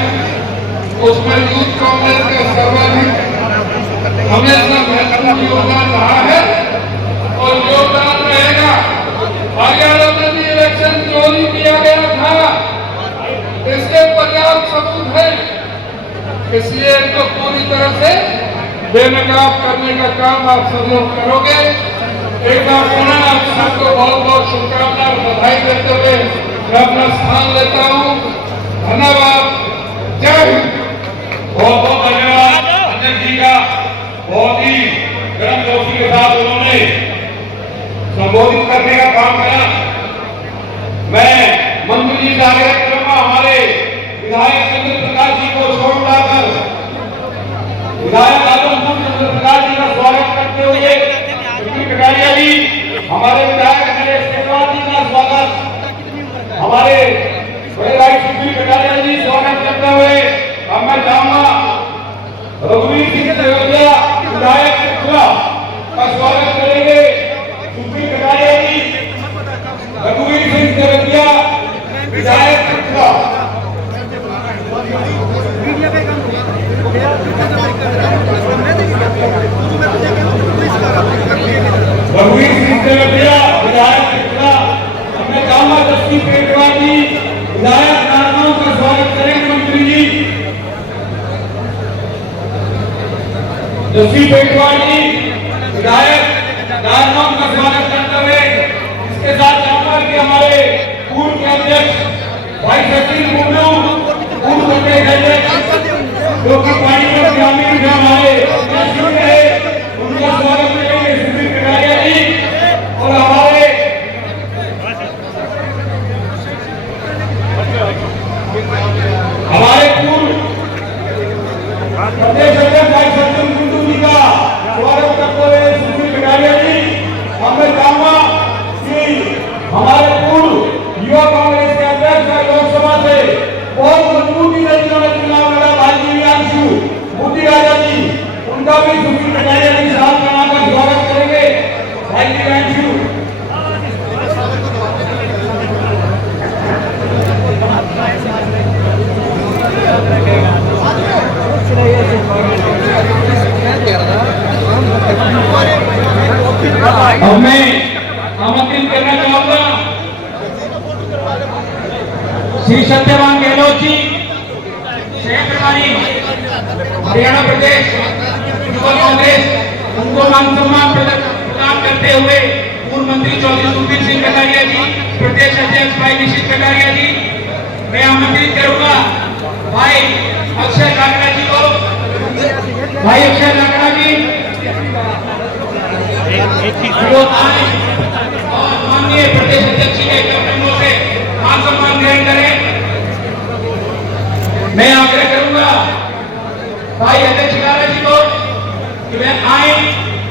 उसमें यूथ कांग्रेस का सर्वाधिक हमेशा महत्वपूर्ण योगदान रहा है और योगदान रहेगा। हरियाणा में भी इलेक्शन चोरी किया गया था, इसके पर्याप्त सबूत है, इसलिए इनको पूरी तरह से बेनकाब करने का काम आप सब लोग करोगे। एक बार पुनः आप सबको बहुत बहुत शुभकामनाएं और बधाई देते हुए मैं अपना स्थान लेता हूँ। धन्यवाद, जय हिंद। बहुत बहुत धन्यवाद अध्यक्ष जी का, बहुत ही गर्म जोशी के साथ उन्होंने संबोधित करने का काम किया। मैं मंत्री जी से आग्रह करूंगा हमारे विधायक चंद्र प्रकाश जी को छोड़ लाकर विधायक आजमपुर चंद्र प्रकाश जी का स्वागत करते हुए सुनील कटारिया जी, हमारे विधायक नरेश केजरीवाल जी का स्वागत, हमारे बड़े भाई सुनील कटारिया जी स्वागत करते हुए अब मैं चाहूंगा रघुवीर सिंह देवरिया विधायक त्रिपुरा का स्वागत करेंगे। सुनील कटारिया जी, रघुवीर सिंह देवरिया विधायक त्रिपुरा। रघुवीर सिंह देवरिया विधायक त्रिपुरा। मैं चाहूंगा जस्सी पेटवाल जी विधायक नारनौल का स्वागत करेंगे। मंत्री जी जस्सी पेटवाल जी विधायक नारनौल का स्वागत करते हुए इसके साथ चाहूंगा कि हमारे पूर्व के अध्यक्ष भाई सचिन कुंडू, पूर्व प्रदेश अध्यक्ष जो कि पार्टी में ग्रामीण थे हमारे, उनका स्वागत करेंगे सुनील कटारिया जी। और हमारे पूर्व प्रदेश अध्यक्ष भाई सचिन कुंडू जी का स्वागत करते हुए सुनील कटारिया जी। और मैं चाहूंगा कि हमारे पूर्व युवा कांग्रेस के अध्यक्ष लोकसभा से बहुत मजबूती से जिन्होंने चुनाव लड़ा भाई दिव्यांशु मोदी राजा जी, उनका भी सुनील कटारिया जी साथ बनाकर स्वागत करेंगे। भाई दिव्यांशु अब मैं आमंत्रित करना चाहूंगा श्री सत्यवान गहलोत जी, सहप्रभारी हरियाणा प्रदेश युवा कांग्रेस, उनको मान सम्मान प्रदान करते हुए पूर्व मंत्री चौधरी सुखबीर सिंह कटारिया जी, प्रदेश अध्यक्ष भाई निशित कटारिया जी, मैं आमंत्रित करूंगा भाई अक्षय लाकड़ा जी को। भाई अक्षय लाकड़ा जी जो आए और माननीय प्रदेश अध्यक्ष जी के कर्तव्यों से मान सम्मान ग्रहण करें। मैं आग्रह करूंगा भाई अध्यक्ष लाकड़ा जी को कि वे आए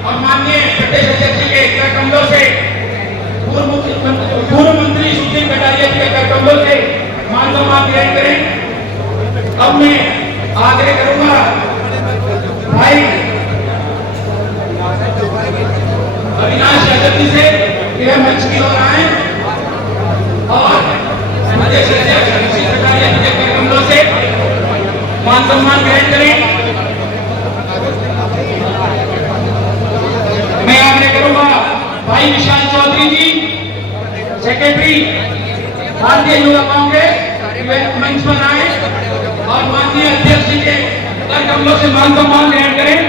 और माननीय प्रदेश अध्यक्ष जी के कर्तव्यों से पूर्व मंत्री सुनील कटारिया जी के कर्तव्यों से मान सम्मान ग्रहण करें। अब मैं आग्रह करूंगा भाई अविनाश यादव जी से कि वे मंच की ओर आए और प्रदेश अध्यक्ष सुनील कटारिया जी के कर्तव्यों से मान सम्मान ग्रहण करें। मैं आग्रह करूंगा भाई विशाल चौधरी जी, सेक्रेटरी भारतीय युवा कांग्रेस, मंच पर आए और माननीय अध्यक्ष जी के कर्तव्यों से मान सम्मान ग्रहण करें।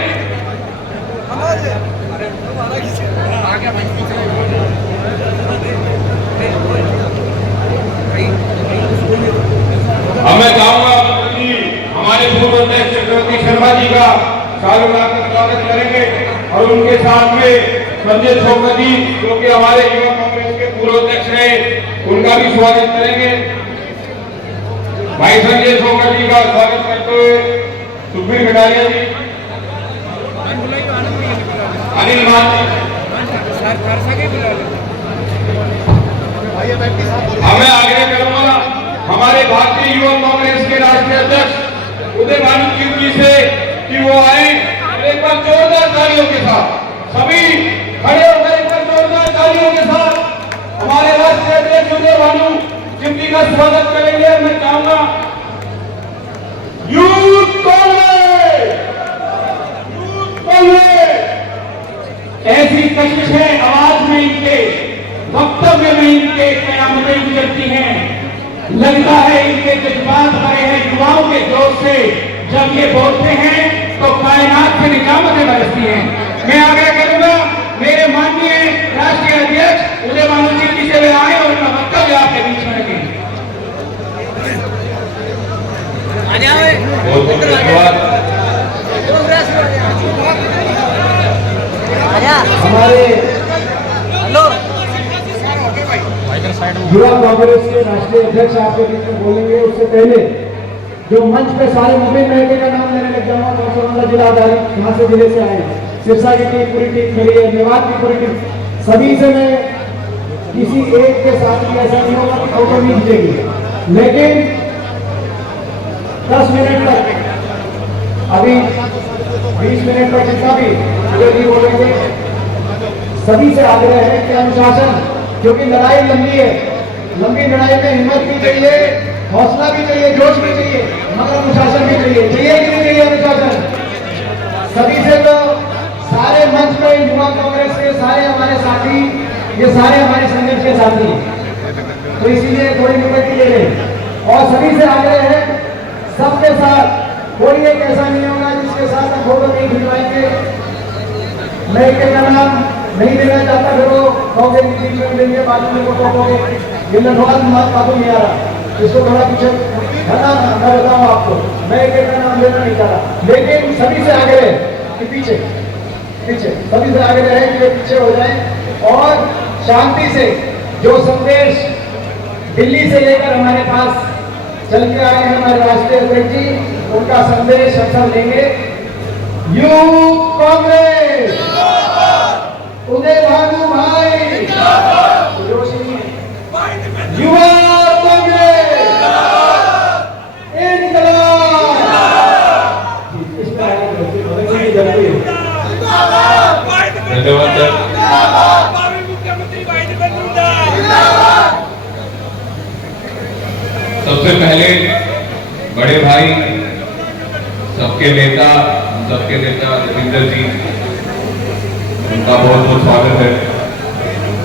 अब मैं चाहूंगा हमारे पूर्व अध्यक्ष चक्रवर्ती शर्मा जी का स्वागत करेंगे और उनके साथ में संजय छोकर जी जो कि हमारे युवा कांग्रेस के पूर्व अध्यक्ष हैं, उनका भी स्वागत करेंगे। भाई संजय छोकर जी का स्वागत करते हुए सुखबीर कटारिया जी, अनिल मान मैं आग्रह करूंगा हमारे भारतीय युवा कांग्रेस के राष्ट्रीय अध्यक्ष उदय भानु जी से कि वो आए एक बार जोरदार तालियों के साथ सभी खड़े होकर एक बार जोरदार तालियों के साथ हमारे राष्ट्रीय अध्यक्ष उदय भानु जिनकी का स्वागत करेंगे। मैं चाहूंगा यूथ कांग्रेस ऐसी कशिश है आवाज में इनके वक्तव्य में इनके कयामतें गुजरती हैं। लगता है इनके जज्बात भरे हैं युवाओं के जोश से। जब ये बोलते हैं तो कायनात से निजामतें बरसती हैं। मैं आग्रह करूंगा मेरे माननीय राष्ट्रीय अध्यक्ष उदय भानु जी से वे आए और उनका वक्तव्य आपके बीच में रखें। बहुत बहुत धन्यवाद। हमारे युवा कांग्रेस के राष्ट्रीय अध्यक्ष आपके बीच में बोलेंगे। उससे पहले जो मंच पे सारे मुबीन महते का नाम लेने लग जाऊंगा, कौशल जिला आधारित यहाँ से जिले से आए, सिरसा की टीम पूरी टीम खड़ी है, मेवात की पूरी टीम, सभी से मैं किसी एक के साथ भी ऐसा नहीं होगा कि फोटो नहीं खींचेगी, लेकिन 10 मिनट तक अभी 20 मिनट तक जितना भी बोलेंगे सभी से आग्रह है कि अनुशासन, क्योंकि लड़ाई लंबी है, लंबी लड़ाई में हिम्मत भी चाहिए, हौसला भी चाहिए, जोश भी चाहिए, मगर अनुशासन भी चाहिए कि नहीं चाहिए अनुशासन। सभी से तो सारे मंच पे युवा कांग्रेस के सारे हमारे साथी, ये सारे हमारे संगठन के साथी, तो इसीलिए थोड़ी निकट ले लें। और सभी से आग्रह है सबके साथ कोई एक ऐसा नहीं होगा जिसके साथ हम फोटो नहीं खिंचवाएंगे। मैं एक नाम नहीं देना चाहता, फिर वो कांग्रेस की टीम में देंगे, बाद में वो कहोगे ये लठवा बातों नहीं आ रहा, इसको थोड़ा पीछे हटा। मैं बताऊँ आपको, मैं एक नाम लेना नहीं चाहता, लेकिन सभी से आग्रह कि पीछे सभी से आग्रह है कि वे पीछे हो जाए और शांति से जो संदेश दिल्ली से लेकर हमारे पास चल के आए हैं हमारे राष्ट्रीय अध्यक्ष जी, उनका संदेश हम सब लेंगे। यूथ कांग्रेस उदय भानु भाई, युवा कांग्रेस इंकलाब। धन्यवाद सर। सबसे पहले बड़े भाई, सबके नेता, सबके नेता रविंदर जी, उनका बहुत बहुत स्वागत है।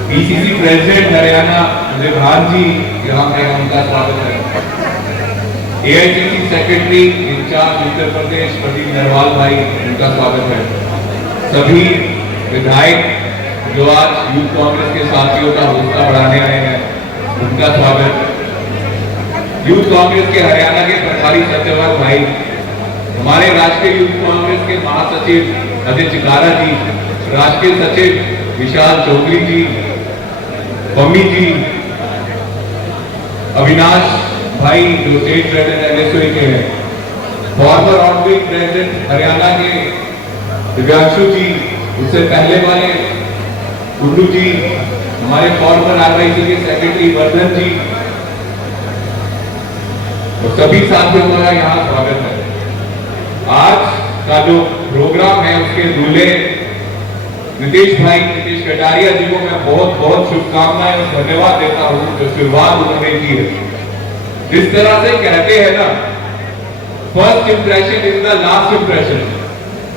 पीसीसी प्रेसिडेंट हरियाणा उदय भानु जी यहाँ पे, उनका स्वागत है। AICC secretary in charge Uttar Pradesh Pradeep Narwal भाई, उनका स्वागत है। सभी विधायक जो आज यूथ कांग्रेस के साथियों का हौसला बढ़ाने आए हैं, उनका स्वागत। यूथ कांग्रेस के हरियाणा के प्रभारी सत्यवान भाई, हमारे राष्ट्रीय यूथ कांग्रेस के महासचिव अजय चिकारा जी, राष्ट्रीय सचिव विशाल चौधरी जी, पम्मी जी, अविनाश भाई जो स्टेट प्रेसिडेंट एनएसओ के हैं, फॉर्मर ऑनरेरी प्रेसिडेंट हरियाणा के दिव्यांशु जी, उससे पहले वाले गुड्डू जी, हमारे फॉर्मर आरआईसी के सेक्रेटरी वर्धन जी, और सभी साथियों का यहाँ स्वागत है। आज का जो प्रोग्राम है उसके दूल्हे नीतीश कटारिया जी को मैं बहुत बहुत शुभकामनाएं और धन्यवाद देता हूं, जो शुरुआत उन्होंने की है। जिस तरह से कहते हैं ना, first impression is the last impression,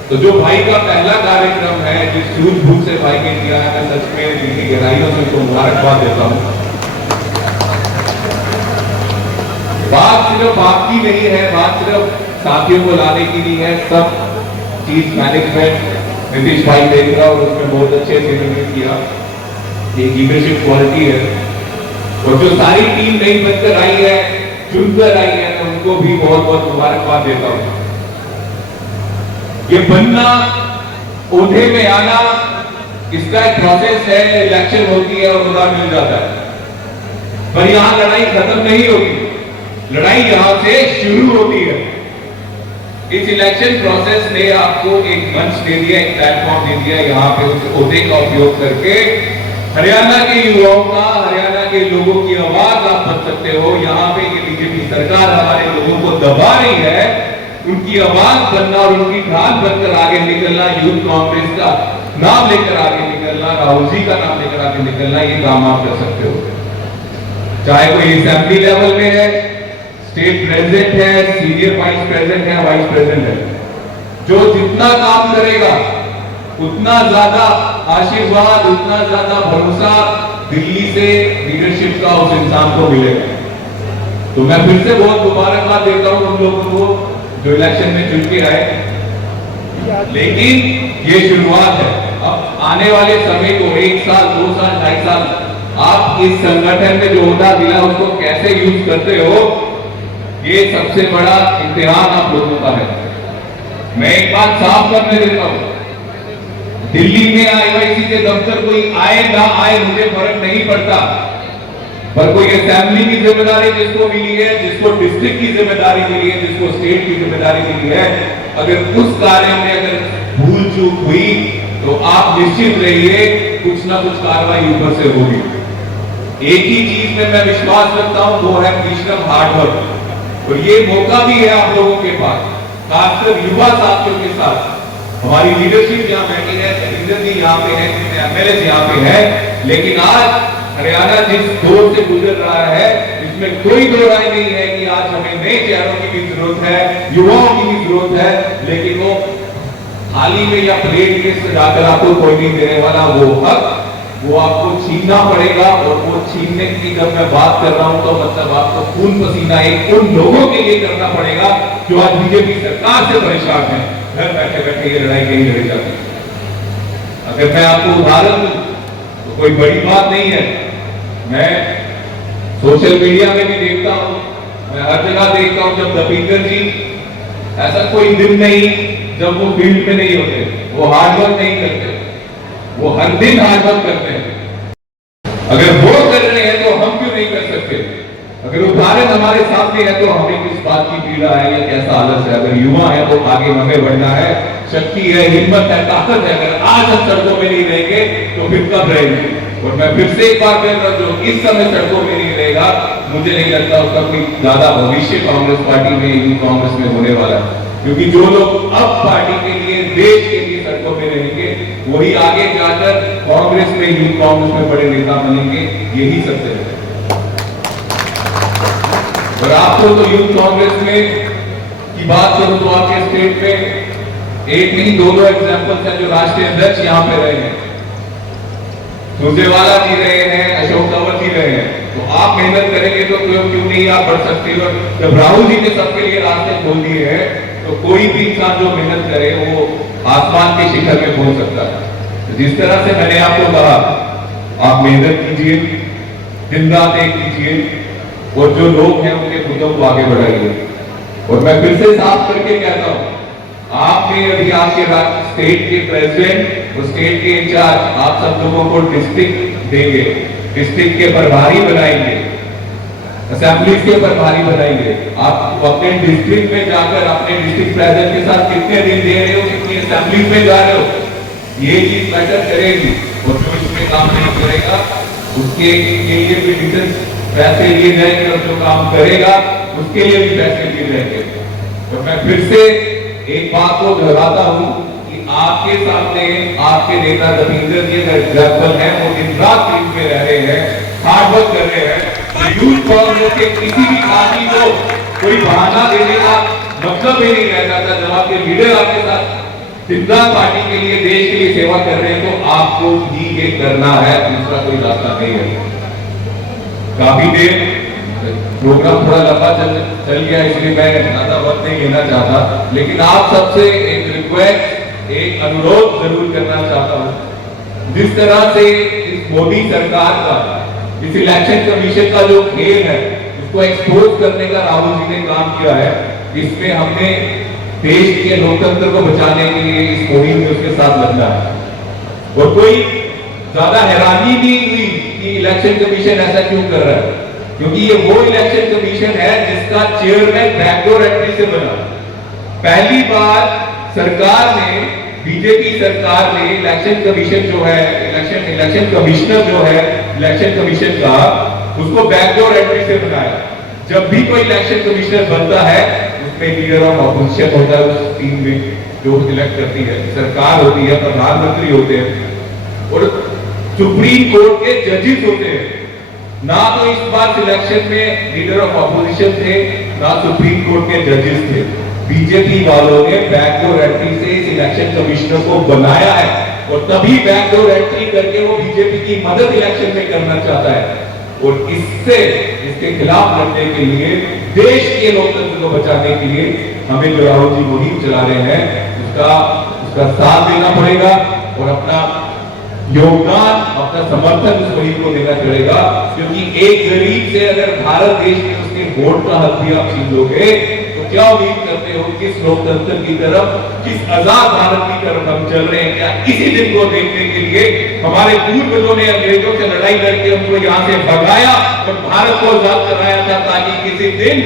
तो जो भाई का पहला कार्यक्रम है, जिस सूझबूझ से भाई ने किया है, मैं सच में दिल की गहराइयों से उनको मुबारकबाद देता हूं। बात सिर्फ आपकी नहीं है, बात सिर्फ साथियों को लाने की नहीं है, सब चीज मैनेजमेंट नीतीश भाई देख रहा और उसमें बहुत अच्छे से इन्होंने किया। ये लीडरशिप क्वालिटी है, और जो सारी टीम नई बनकर आई है, चुनकर आई है, मैं उनको भी बहुत बहुत मुबारकबाद देता हूं। ये बनना, ओहदे में आना, इसका एक प्रोसेस है, इलेक्शन होती है और ओहदा मिल जाता है, पर यहां लड़ाई खत्म नहीं होगी, लड़ाई यहां से शुरू होती है। इस इलेक्शन प्रोसेस ने आपको एक मंच दे दिया, एक प्लेटफॉर्म दे दिया, यहाँ पे उस ओहदे का उपयोग करके हरियाणा के युवाओं का, हरियाणा के लोगों की आवाज आप बन सकते हो। यहाँ पे ये बीजेपी सरकार हमारे लोगों को दबा रही है, उनकी आवाज बनना और उनकी ढाल बनकर आगे निकलना, यूथ कांग्रेस का नाम लेकर आगे निकलना, राहुल जी का नाम लेकर आगे निकलना, ये काम आप कर सकते हो। चाहे कोई असेंबली लेवल में है, स्टेट प्रेसिडेंट है, सीनियर वाइस प्रेसिडेंट है, वाइस प्रेसिडेंट है, जो जितना काम करेगा उतना ज्यादा आशीर्वाद, उतना ज्यादा भरोसा दिल्ली से लीडरशिप का उस इंसान को मिलेगा। तो मैं फिर से बहुत मुबारकबाद देता हूं उन लोगों को जो इलेक्शन में चुन के आए, लेकिन ये शुरुआत है। अब आने वाले समय को 1 साल, 2 साल, 2.5 साल आप इस संगठन में जो होता मिला उसको कैसे यूज करते हो, ये सबसे बड़ा इम्तिहान आप लोगों का है। मैं एक बात साफ करने देता हूं, दिल्ली में आईवाईसी के दफ्तर कोई आए ना आए मुझे फर्क नहीं पड़ता, पर कोई असेंबली की जिम्मेदारी जिसको मिली है, जिसको डिस्ट्रिक्ट की जिम्मेदारी मिली है, जिसको स्टेट की जिम्मेदारी मिली है, अगर उस कार्य में अगर भूल चूक हुई तो आप निश्चित रहिए कुछ ना कुछ कार्रवाई ऊपर से होगी। एक ही चीज में मैं विश्वास रखता हूं, वो है परिश्रम, हार्डवर्क। और ये मौका भी है आप लोगों के पास, खासकर युवा साथियों के साथ। हमारी लीडरशिप यहाँ बैठी है, रविंदर जी यहाँ पे है, एमएलए यहाँ पे है, लेकिन आज हरियाणा जिस दौर से गुजर रहा है इसमें कोई दो राय नहीं है कि आज हमें नए चेहरों की भी जरूरत है, युवाओं की भी जरूरत है, लेकिन वो थाली में या प्लेट में सजाकर आपको कोई नहीं देने वाला। वो हक वो आपको छीनना पड़ेगा, और वो छीनने की जब मैं बात कर रहा हूं तो मतलब आपको खून पसीना एक उन लोगों के लिए करना पड़ेगा जो आज बीजेपी सरकार से परेशान है, घर बैठे बैठे ये लड़ाई कहीं लड़ी जाती है। अगर मैं आपको उदाहरण दूं तो कोई बड़ी बात नहीं है, मैं सोशल मीडिया में भी देखता हूं, मैं हर जगह देखता हूं, जब दीपेंद्र जी, ऐसा कोई दिन नहीं जब वो फील्ड में नहीं होते, वो हार्डवर्क नहीं करते, वो हर दिन हार्डवर्क करते हैं। अगर वो कर रहे हैं तो हम क्यों नहीं कर सकते? अगर उदाहरण हमारे सामने है तो हमें किस बात की पीड़ा है या कैसा आलस है? अगर युवा है तो आगे हमें बढ़ना है, शक्ति है, हिम्मत है, ताकत है। अगर आज हम सड़कों में नहीं रहेंगे तो फिर कब रहेंगे? और मैं फिर से एक बार कह रहा हूं, जो इस समय सड़कों में नहीं रहेगा, मुझे नहीं लगता उसका कोई ज्यादा भविष्य कांग्रेस पार्टी में, यूथ कांग्रेस में होने वाला है। क्योंकि जो लोग अब पार्टी के लिए, देश के लिए सड़कों में रहेंगे, वही आगे जाकर कांग्रेस में, यूथ कांग्रेस में बड़े नेता बनेंगे। यही सत्य है। और आपको तो यूथ कांग्रेस में की बात करूं तो आपके स्टेट में एक नहीं 2 एग्जाम्पल्स हैं जो राष्ट्रीय अध्यक्ष यहाँ पे रहे हैं। सुरजेवाला जी रहे हैं, अशोक तंवर जी रहे हैं। तो आप मेहनत करेंगे तो क्यों नहीं आप बढ़ सकते हो? जब राहुल जी ने सबके लिए रास्ते खोल दिए हैं तो कोई भी इंसान जो मेहनत करे वो आसमान के शिखर में पहुंच सकता है। तो जिस तरह से मैंने आपको कहा, आप मेहनत कीजिए, दिन रात एक कीजिए, और जो लोग हैं उनके खुदों को आगे बढ़ाइए। और मैं फिर से साफ करके कहता हूं, आपने अभी आपके स्टेट के प्रेसिडेंट और स्टेट के इंचार्ज आप सब लोगों को डिस्ट्रिक्ट देंगे, डिस्ट्रिक्ट के प्रभारी बनाएंगे, असेंबलीज के प्रभारी बनाएंगे। आप अपने डिस्ट्रिक्ट में जाकर अपने डिस्ट्रिक्ट प्रेसिडेंट के साथ कितने दिन दे रहे हो, कितनी असेंबलीज में जा रहे हो, ये चीज मैटर करेगी। और जो इसमें काम नहीं करेगा उसके लिए भी डिटेल्स पैसे लिए जाएंगे, और जो काम करेगा उसके लिए भी पैसे लिए जाएंगे। तो मैं फिर से एक बात को दोहराता हूं कि आपके सामने आपके नेता दीपेंद्र जी एग्जाम्पल है, वो दिन रात फील्ड में रह रहे हैं, हार्डवर्क कर रहे हैं। यूथ कांग्रेस के किसी भी आदमी को कोई बहाना देने का मतलब ही नहीं रहता था। जब आपके लीडर आपके साथ दिन रात पार्टी के लिए, देश के लिए सेवा कर रहे हैं तो आपको भी ये करना है, दूसरा कोई रास्ता नहीं है। काफी देर प्रोग्राम थोड़ा लंबा चल गया, इसलिए मैं ज्यादा वक्त नहीं लेना चाहता, लेकिन आप सबसे एक रिक्वेस्ट, एक अनुरोध जरूर करना चाहता हूं। जिस तरह से इस मोदी सरकार का, इस इलेक्शन कमीशन का जो खेल है उसको एक्सपोज करने का राहुल जी ने काम किया है, इसमें हमने देश के लोकतंत्र को बचाने के लिए इस मुहिम में उसके साथ लगना है। और कोई ज्यादा हैरानी नहीं हुई कि इलेक्शन कमीशन ऐसा क्यों कर रहा है, क्योंकि ये वो इलेक्शन कमीशन है जिसका चेयरमैन बैकडोर एंट्री से बना। पहली बार सरकार ने, बीजेपी सरकार ने इलेक्शन कमीशन जो है, इलेक्शन कमिश्नर जो है इलेक्शन कमीशन का, उसको बैकडोर एंट्री से बनाया। जब भी कोई इलेक्शन कमिश्नर बनता है उसमें लीडर ऑफ ऑपोजिशन होता है, उस टीम में जो इलेक्ट करती है, सरकार होती है, प्रधानमंत्री होते हैं और सुप्रीम कोर्ट के जजेस होते हैं। ना तो इस बार सिलेक्शन में लीडर ऑफ ऑपोजिशन थे, ना सुप्रीम कोर्ट के जजेस थे। बीजेपी वालों ने बैकडोर एंट्री से इस इलेक्शन कमिश्नर को बनाया है और तभी बैकडोर एंट्री करके वो बीजेपी की मदद इलेक्शन में करना चाहता है। और इसके खिलाफ लड़ने के लिए, देश के लोकतंत्र को बचाने के लिए हमें जो राहुल जी मुहिम चला रहे हैं उसका साथ देना पड़ेगा और अपना योगदान, अपना समर्थन उस मुहिम को देना पड़ेगा। क्योंकि एक गरीब से अगर भारत देश में उसके वोट का हक भी आप छीन लोगे तो क्या उम्मीद करते हो किस लोकतंत्र की तरफ, किस आजाद भारत की तरफ हम चल रहे हैं? क्या इसी दिन को देखने के लिए हमारे पूर्वजों ने अंग्रेजों से लड़ाई करके हमको यहाँ से भगाया और भारत को आजाद कराया था, ताकि किसी दिन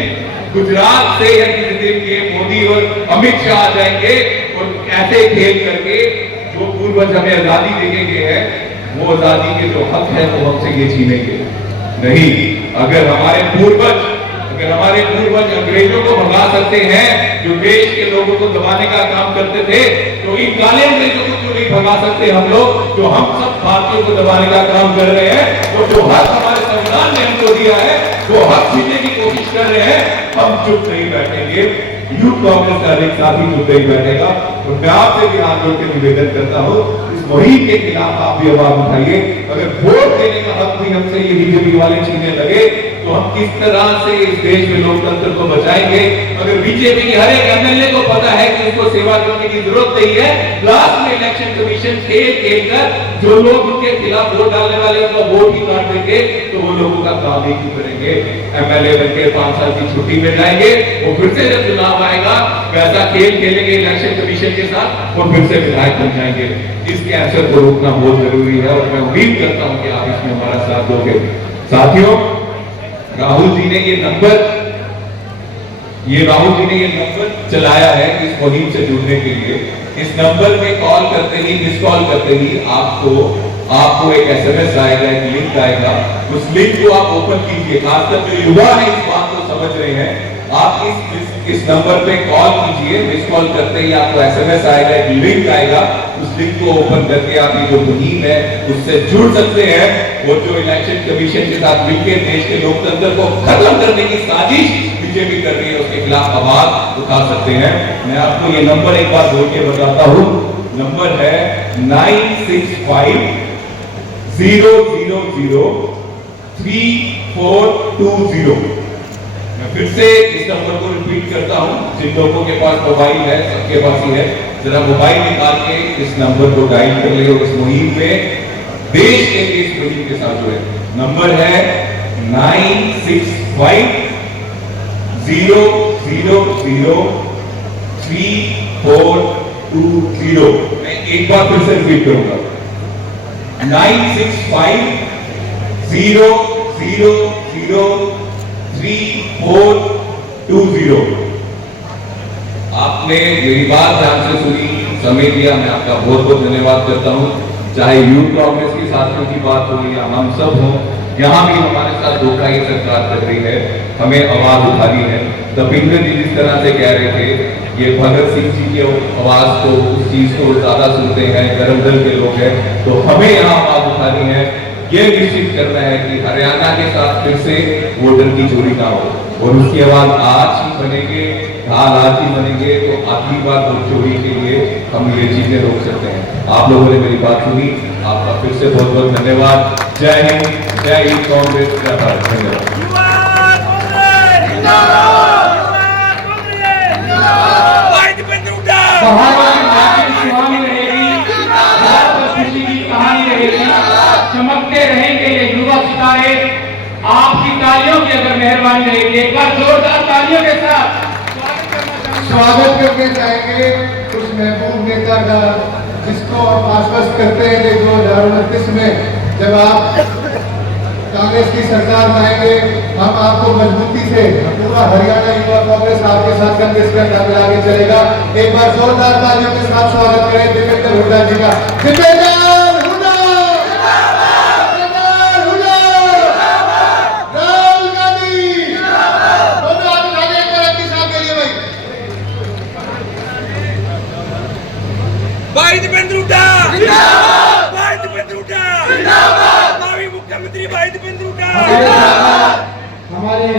गुजरात से या किसी दिन ये मोदी और अमित शाह आ जाएंगे और ऐसे खेल करके जो पूर्वज हमें आजादी देके गए हैं, वो आजादी के जो हक है वो हमसे ये छीनेंगे नहीं। अगर हमारे पूर्वज अंग्रेजों को भगा सकते हैं, जो देश के लोगों को दबाने का काम करते थे, तो इन काले अंग्रेजों को क्यों नहीं भगा सकते हम लोग, जो हम सब भारतीयों को दबाने का काम कर रहे हैं और जो हक हमारे संविधान ने हमको दिया है वो हक छीनने की कोशिश कर रहे हैं। हम चुप नहीं बैठेंगे, यूथ कांग्रेस का एक साथी चुप नहीं बैठेगा। और मैं आपसे भी हाथ जोड़ के निवेदन करता हूँ, इस मुहिम के खिलाफ आप भी आवाज उठाइए। अगर वोट देने का हक भी हमसे ये बीजेपी वाले छीनने लगे तो हम किस तरह से इस देश में लोकतंत्र को बचाएंगे? अगर बीजेपी के हर एक एमएलए को पता है कि उसको सेवा करने की जरूरत नहीं है, लास्ट में इलेक्शन कमीशन खेल कर जो लोग उनके खिलाफ वोट डालने वाले उनका वोट ही काट देंगे, तो वो लोगों का काम ही क्यों करेंगे? एमएलए बनके 5 साल की छुट्टी में जाएंगे, वो फिर से जब चुनाव आएगा वैसा खेल खेलेंगे इलेक्शन कमीशन के साथ और फिर से विधायक बन जाएंगे। इस कैंसर को रोकना बहुत जरूरी है और मैं उम्मीद करता हूं कि आप इसमें हमारा साथ दोगे। साथियों, राहुल जी ने ये नंबर चलाया है इस मुहिम से जुड़ने के लिए। इस नंबर में कॉल करते ही, मिस कॉल करते ही आपको एक एसएमएस आएगा, एक लिंक आएगा। उस लिंक को आप ओपन कीजिए। खासकर जो युवा है इस बात को समझ रहे हैं, आप इस नंबर पे कॉल कीजिए। मिस कॉल करते ही आपको एसएमएस आएगा, एक लिंक आएगा। उस लिंक को ओपन करके आप ये जो मुहिम है उससे जुड़ सकते हैं और जो इलेक्शन कमीशन के साथ मिलकर देश के लोकतंत्र को खत्म करने की साजिश बीजेपी कर रही है उसके खिलाफ आवाज उठा सकते हैं। मैं आपको ये नंबर एक बार बोल के बताता हूँ। नंबर है 9650003420। मैं फिर से इस नंबर को रिपीट करता हूं। जिन लोगों के पास मोबाइल है, सबके पास ही है, जरा मोबाइल निकाल के इस नंबर को डायल कर ले और इस मुहिम में, देश के लिए इस मुहिम के साथ जुड़े। नंबर है 9650034220। मैं एक बार फिर से रिपीट करूंगा, 9650034220। आपने मेरी बात ध्यान से सुनी, समय दिया, मैं आपका बहुत बहुत धन्यवाद करता हूं। चाहे यूथ कांग्रेस के साथियों की बात हो या हम सब हों, यहाँ भी हमारे साथ धोखा ये सरकार कर रही है, हमें आवाज उठानी है। दपिंदर जी जिस तरह से कह रहे थे, ये भगत सिंह जी की आवाज को, उस चीज को ज्यादा सुनते हैं, गरम दल के लोग हैं, तो हमें यहाँ आवाज उठानी है। ये निश्चित करना है कि हरियाणा के साथ फिर से वोटर की चोरी ना हो और उसकी आवाज आज ही बनेंगे, आज ही बनेंगे तो आखिरी बार वोट चोरी के लिए हम ये चीजें रोक सकते हैं। आप लोगों ने मेरी बात सुनी, आपका फिर से बहुत बहुत धन्यवाद। जय हिंद, जय यूथ कांग्रेस, जय भारत। धन्यवाद। चमकते रहेंगे ये युवा सितारे, आपकी तालियों की अगर मेहरबानी रहेगी, एक बार जोरदार तालियों के साथ स्वागत करके जाएंगे उस महबूब नेता का, जिसको हम आश्वस्त करते हैं कि 2029 में जब आप कांग्रेस की सरकार लाएंगे, हम आपको मजबूती से, पूरा हरियाणा युवा कांग्रेस आपके साथ कंधे से कंधा मिला के चलेगा। एक बार जोरदार तालियों के साथ स्वागत करें दीपेंद्र हुड्डा जी का। हमारे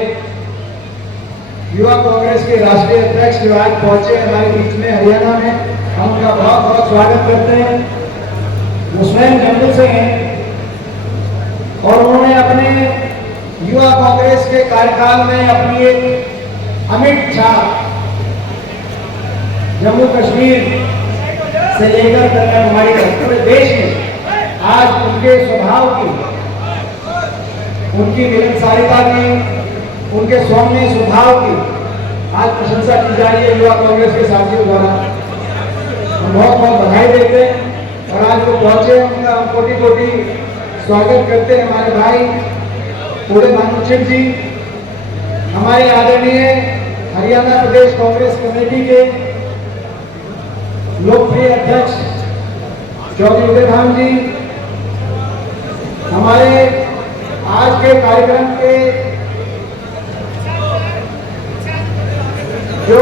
युवा कांग्रेस के राष्ट्रीय अध्यक्ष जो आज पहुंचे हमारे बीच में हरियाणा में, हम उनका बहुत बहुत स्वागत करते हैं। वो स्वयं जंगल से हैं और उन्होंने अपने युवा कांग्रेस के कार्यकाल में अपनी एक अमिट छाप जम्मू कश्मीर से लेकर कन्याकुमारी तक पूरे देश में आज उनके स्वभाव की, उनकी मिलनसारिता की, उनके सौम्य स्वभाव की आज प्रशंसा की जा रही है युवा कांग्रेस के साथियों द्वारा। हम बहुत बहुत बधाई देते हैं और आज वो पहुंचे, उनका हम कोटि कोटि स्वागत करते हैं। हमारे भाई पूरे भानुचित जी, हमारे आदरणीय हरियाणा प्रदेश कांग्रेस कमेटी के लोकप्रिय अध्यक्ष चौधरी उदय भान जी, हमारे आज के कार्यक्रम के जो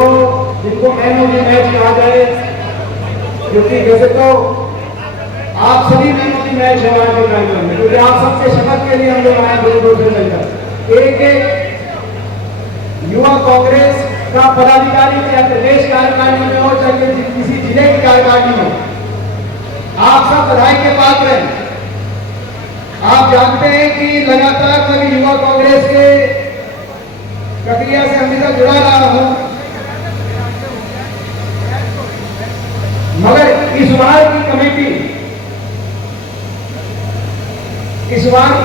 जिनको मैन ऑफ द मैच कहा जाए, क्योंकि वैसे तो आप सभी मैन ऑफ द मैच है आज के कार्यक्रम में, क्योंकि आप सबके शपथ के लिए हम लोग आए दूर दूर से मिलकर। एक युवा कांग्रेस का पदाधिकारी चाहे प्रदेश कार्यकारिणी में हो, चाहे किसी जिले की कार्यकारिणी में, आप सब बधाई के पात्र हैं। आप जानते हैं कि लगातार मैं युवा कांग्रेस के प्रक्रिया से हमेशा जुड़ा रहा हूं, मगर इस बार की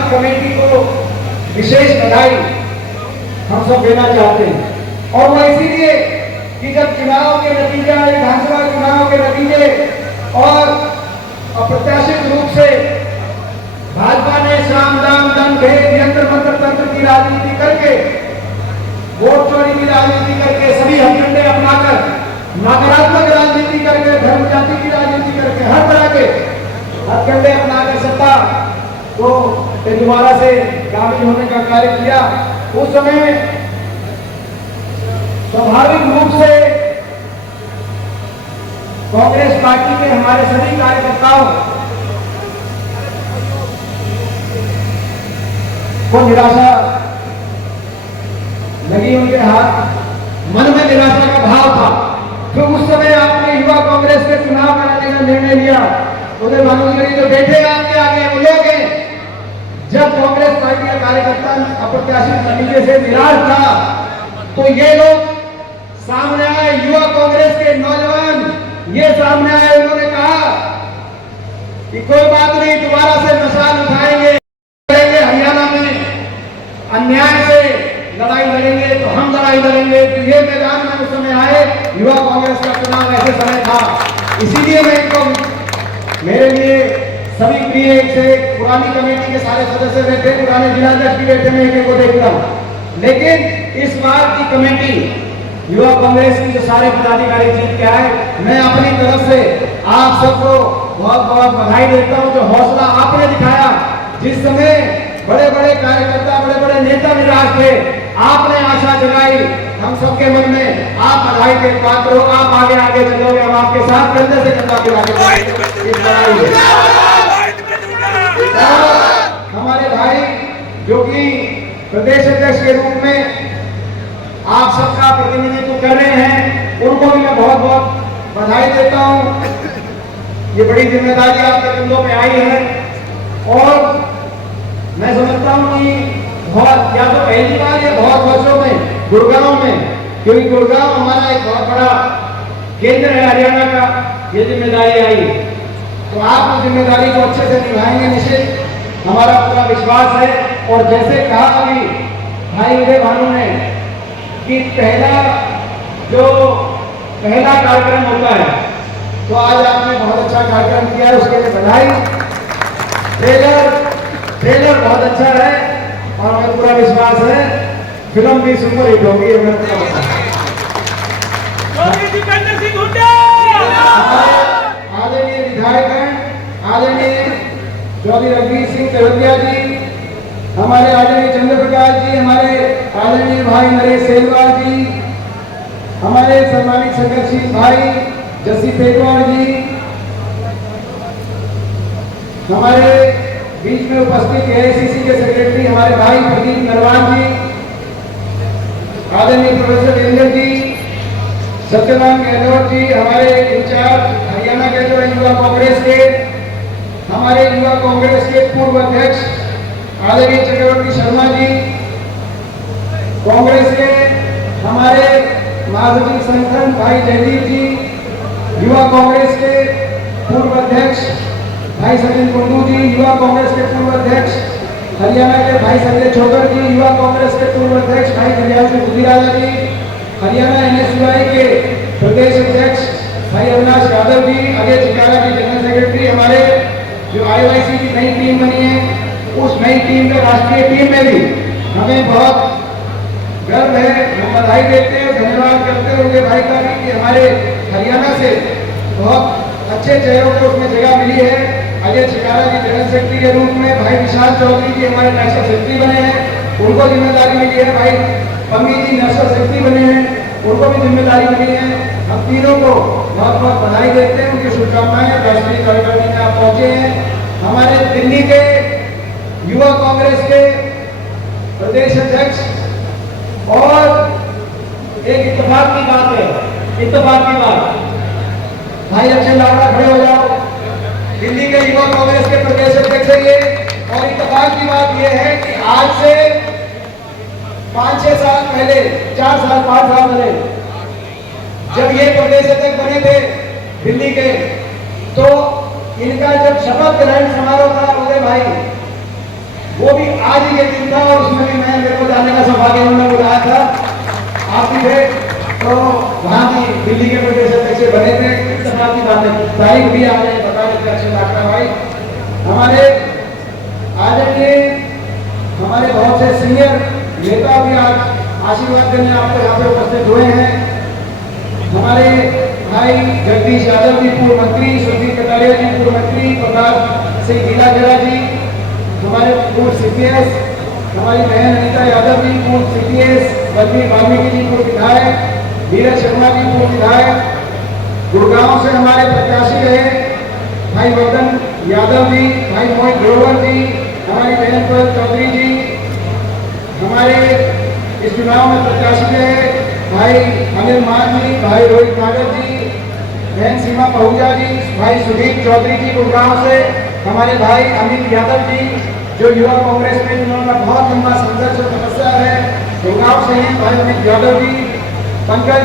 कमेटी को विशेष बधाई हम सब देना चाहते हैं। और वो इसीलिए कि जब चुनाव के नतीजे, विधानसभा चुनाव के नतीजे और अप्रत्याशित रूप से भाजपा ने साम दाम दम भेद यंत्र मंत्र तंत्र की राजनीति करके, वोट चोरी की राजनीति करके, सभी हथकंडे अपनाकर, नकारात्मक राजनीति करके, धर्म जाति की राजनीति करके, हर तरह के हथकंडे अपनाकर सत्ता को दोबारा से काबिज होने का कार्य किया। उस समय स्वाभाविक रूप से कांग्रेस पार्टी के हमारे सभी कार्यकर्ताओं को निराशा लगी, उनके हाथ मन में निराशा का भाव था। तो उस समय आपने युवा कांग्रेस के चुनाव कराने का निर्णय लिया। उदय भानु जी जो बैठे आपके आगे वो लोग हैं, जब कांग्रेस पार्टी का कार्यकर्ता अप्रत्याशित नतीजे से निराश था तो ये लोग सामने आए, युवा कांग्रेस के नौजवान ये सामने आए, उन्होंने कहा कि कोई बात नहीं, दोबारा से मशाल उठाएंगे, हरियाणा में अन्याय से लड़ाई लड़ेंगे तो हम लड़ाई लड़ेंगे। तो ये मैदान में उस समय आए, युवा कांग्रेस का चुनाव ऐसे समय था। इसीलिए मैं इनको, मेरे लिए सभी प्रिय से पुरानी कमेटी के सारे सदस्य बैठे, पुराने जिलाध्यक्ष भी बैठे, मैं एक को देखता हूँ। लेकिन इस बार की कमेटी युवा कांग्रेस की जो सारे पदाधिकारी जीत के आए, मैं अपनी तरफ से आप सबको बहुत बहुत बधाई देता हूँ। जो हौसला आपने दिखाया, जिस समय बड़े बड़े कार्यकर्ता, बड़े बड़े नेता निराश थे, आपने आशा जगाई हम सबके मन में। आप बधाई के पात्र हो, आप आगे आगे चलोगे, हम आपके साथ कंधे से कंधा मिलाकर हमारे भाई जो कि प्रदेश अध्यक्ष के रूप में आप सबका प्रतिनिधित्व कर रहे हैं, उनको भी मैं बहुत बहुत बधाई देता हूं। ये बड़ी जिम्मेदारी आपके कंधों पे आई है और मैं समझता हूं कि बहुत, या तो पहली बार या बहुत वर्षों में गुड़गांव में, क्योंकि गुड़गांव हमारा एक बहुत बड़ा केंद्र है हरियाणा का, ये जिम्मेदारी आई, तो आप उस जिम्मेदारी को अच्छे से निभाएंगे निश्चित, हमारा पूरा विश्वास है। और जैसे कहा अभी भाई उदय भानु ने कि पहला कार्यक्रम होता है, तो आज आपने बहुत अच्छा कार्यक्रम किया है, उसके लिए बधाई। ट्रेलर बहुत अच्छा है और हमें पूरा विश्वास है फिल्म भी सुपर हिट होगी, हमें पूरा विश्वास है। आदरणीय विधायक, आदरणीय चौधरी रघुवीर सिंह तेवतिया जी, हमारे आदरणीय चंद्र प्रकाश जी, हमारे आदरणीय भाई नरेश सेलवाल जी, हमारे सम्मानित संघर्षशील भाई जस्सी पेटवाल जी, हमारे बीच में उपस्थित एआईसीसी के सेक्रेटरी हमारे भाई प्रदीप नरवाल जी, आदरणीय प्रोफेसर देवेंद्र जी, सत्यनारायण गहलोत जी, हमारे इंचार्ज हरियाणा के जो युवा कांग्रेस के, हमारे युवा कांग्रेस के पूर्व अध्यक्ष आदरणीय चक्रवर्ती शर्मा जी, कांग्रेस के हमारे महासचिव संगठन भाई जयदीप जी, युवा कांग्रेस के पूर्व अध्यक्ष भाई सचिन कुंडू जी, युवा कांग्रेस के पूर्व अध्यक्ष हरियाणा के भाई संजय छोकर जी, युवा कांग्रेस के पूर्व अध्यक्ष भाई कल्याण सिंह गुजराला जी, हरियाणा एनएसयूआई के प्रदेश अध्यक्ष भाई अविनाश यादव जी, अजय चिकारा जी जनरल सेक्रेटरी, हमारे जो आईओआईसी की नई टीम बनी है, उस नई टीम में राष्ट्रीय टीम में भी हमें बहुत गर्व है। हम बधाई देते हैं, धन्यवाद करते हैं उनके भाई का कि हमारे हरियाणा से बहुत अच्छे चेहरों को उसमें जगह मिली है। अजय चिकारा जी जनरल सेक्रेटरी के रूप में, भाई विशाल चौधरी जी हमारे नेशनल सेक्रेटरी बने हैं, उनको जिम्मेदारी मिली है। भाई पम्मी जी नेशनल सेक्रेटरी बने हैं, उनको भी जिम्मेदारी मिली है। हम तीनों को बहुत बहुत बधाई देते हैं, उनकी शुभकामनाएं। राष्ट्रीय कार्यकारिणी में आप पहुंचे हैं। हमारे दिल्ली के युवा कांग्रेस के प्रदेश अध्यक्ष, और एक इत्तेफाक की बात है, इत्तेफाक की बात, भाई अक्षय लावड़ा खड़े हो जाओ, दिल्ली के युवा कांग्रेस के प्रदेश अध्यक्ष है ये। और इत्तेफाक की बात ये है कि आज से 5-6 साल पहले, 4 साल 5 साल पहले जब ये प्रदेश अध्यक्ष बने थे दिल्ली के, तो इनका जब शपथ ग्रहण समारोह था उदय भाई, वो भी आज ही के दिन था, और उसमें भी मेरे को जाने का सौभाग्य उन्होंने बुलाया था, आप भी थे, तो वहां भी दिल्ली के प्रदेश अध्यक्ष बने थे। इत्तेफाक की बात है, तारीख भी आपने बता देते अच्छे लगता भाई। हमारे आदरणीय हमारे बहुत से सीनियर नेता भी आज आशीर्वाद देने आपको यहाँ पे उपस्थित हुए हैं। हमारे भाई जगदीश यादव जी पूर्व मंत्री, सुधीर कटारिया जी पूर्व मंत्री, प्रकाश सिंह गीलाजरा जी हमारे पूर्व सीपीएस, हमारी बहन अनिता यादव जी पूर्व सीपीएस, बल्बीर वाल्मीकि जी पूर्व विधायक, नीरज शर्मा जी पूर्व विधायक, गुड़गांव से हमारे प्रत्याशी रहे भाई वर्धन यादव जी, भाई मोहित ग्रोवर जी, हमारी बहन पल चौधरी जी, हमारे इस चुनाव में प्रत्याशी रहे भाई अनिल मान जी, भाई रोहित नागर जी, बहन सीमा पहुजा जी, भाई सुदीप चौधरी जी गुड़गांव से, हमारे भाई अमित यादव जी जो युवा कांग्रेस में जिन्होंने बहुत लंबा संघर्ष और तपस्या है, गुड़गांव से हैं भाई अमित यादव जी, पंकज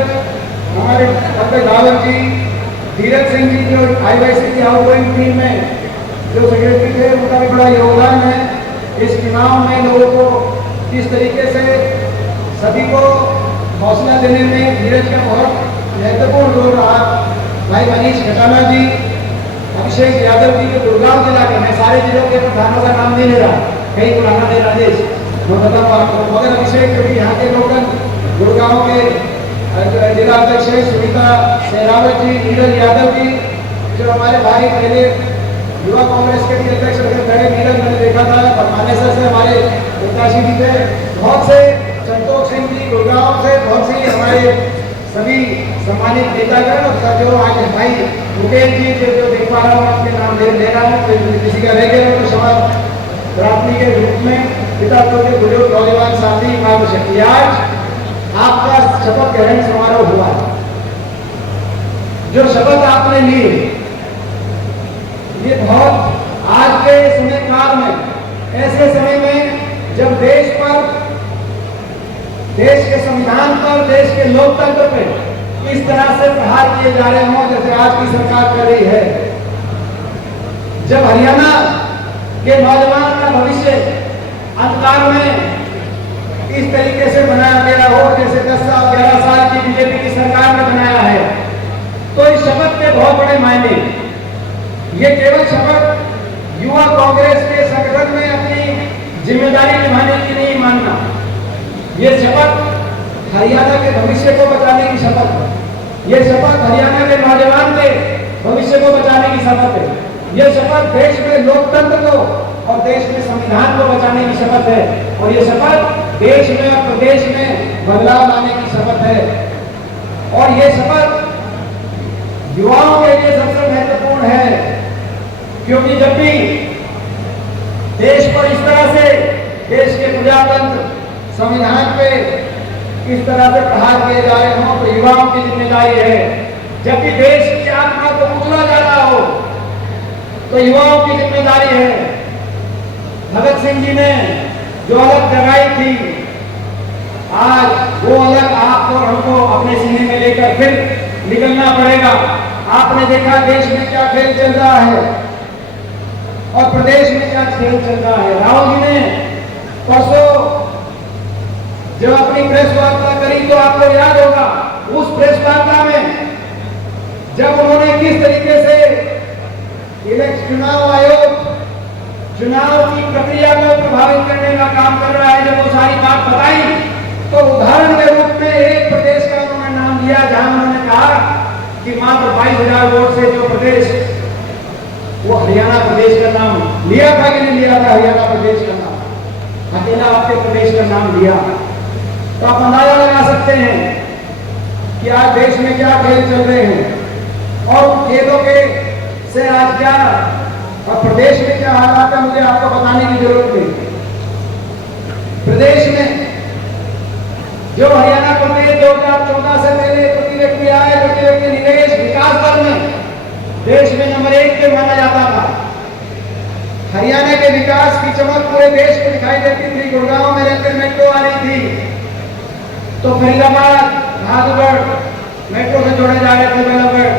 हमारे पंकज रावत जी, धीरज सिंह जी जो आईवाईसी की आउटगोइंग टीम में जो सेक्रेटरी थे, उनका भी बड़ा योगदान है इस चुनाव में। लोगों को किस तरीके से सभी को हौसला देने में धीरज का बहुत महत्वपूर्ण रोल रहा। भाई मनीष खटाना जी, अभिषेक यादव जी जो गुड़गांव जिला के, मैं सारे जिलों के प्रधानों का नाम नहीं ले रहा, कहीं पुराना दे राजेश मैं बताऊँ आपको, मगर अभिषेक जो यहाँ के लोकल गुड़गांव के जिला अध्यक्ष है सुनीता सहरावत जी, नीरज यादव जी जो हमारे भाई पहले युवा कांग्रेस के भी अध्यक्ष रहे, नीरज मैंने देखा था, मानेसर से हमारे प्रत्याशी भी थे, बहुत से संतोष सिंह जी गुड़गांव से, बहुत से हमारे सभी सम्मानित नेतागण, और जो आज भाई मुकेश जी जो देख पा रहा हूँ आपके नाम ले रहा हूँ, किसी का रह गया तो क्षमा प्रार्थना के रूप में पिता के बुजुर्ग नौजवान साथी मार्गदर्शक, आज आपका शपथ ग्रहण समारोह हुआ, जो शपथ आपने ली ये बहुत आज के समय काल में, ऐसे समय में जब देश पर, देश के संविधान पर, देश के लोकतंत्र पर इस तरह से प्रहार किए जा रहे हों जैसे आज की सरकार कर रही है, जब हरियाणा के नौजवान का भविष्य अंधकार में इस तरीके से बनाया गया हो जैसे 10 साल 11 साल की बीजेपी की सरकार ने बनाया है, तो इस शपथ के बहुत बड़े मायने। ये केवल शपथ युवा कांग्रेस के संगठन में अपनी जिम्मेदारी निभाने की नहीं मानना, ये शपथ हरियाणा के भविष्य को बचाने की शपथ है, ये शपथ हरियाणा के नौजवान के भविष्य को बचाने की शपथ है, ये शपथ देश में लोकतंत्र को और देश में संविधान को बचाने की शपथ है, और ये शपथ देश में और प्रदेश में बदलाव लाने की शपथ है। और ये शपथ युवाओं के लिए सबसे महत्वपूर्ण है, क्योंकि जब भी देश पर इस तरह से, देश के प्रजातंत्र संविधान पे इस तरह से प्रहार किए जा रहे हों तो युवाओं की जिम्मेदारी है। जबकि देश की आत्मा को कुचला जा रहा हो तो युवाओं की जिम्मेदारी है। भगत सिंह जी ने जो अलग जगाई थी, आज वो अलग आपको और हमको अपने सीने में लेकर फिर निकलना पड़ेगा। आपने देखा देश में क्या खेल चल रहा है और प्रदेश में क्या खेल चल रहा है। राहुल जी ने परसों जब अपनी प्रेस वार्ता करी तो आपको याद होगा, उस प्रेस वार्ता में जब उन्होंने किस तरीके से चुनाव आयोग चुनाव की प्रक्रिया को प्रभावित करने का काम कर रहा है, जब वो सारी बात बताई तो उदाहरण के रूप में एक प्रदेश का उन्होंने नाम लिया जहां उन्होंने कहा कि मात्र 22,000 वोट से जो प्रदेश, वो हरियाणा प्रदेश का नाम लिया था कि नहीं लिया था? हरियाणा प्रदेश का नाम, अकेला आपके प्रदेश का नाम लिया। तो आप अंदाजा लगा सकते हैं कि आज देश में क्या खेल चल रहे हैं और खेलों के से आज क्या और प्रदेश में क्या हालात है, मुझे आपको बताने की जरूरत नहीं। प्रदेश में जो हरियाणा प्रदेश 2014 से पहले प्रति व्यक्ति आय, प्रति व्यक्ति निवेश, विकास दर में देश में नंबर 1 पे माना जाता था। हरियाणा के विकास की चमक पूरे देश को दिखाई देती थी। गुड़गांव में रेलवे मेट्रो आ रही थी तो फरीदाबाद, भादुगढ़ मेट्रो से जोड़े जा रहे थे बेलागढ़।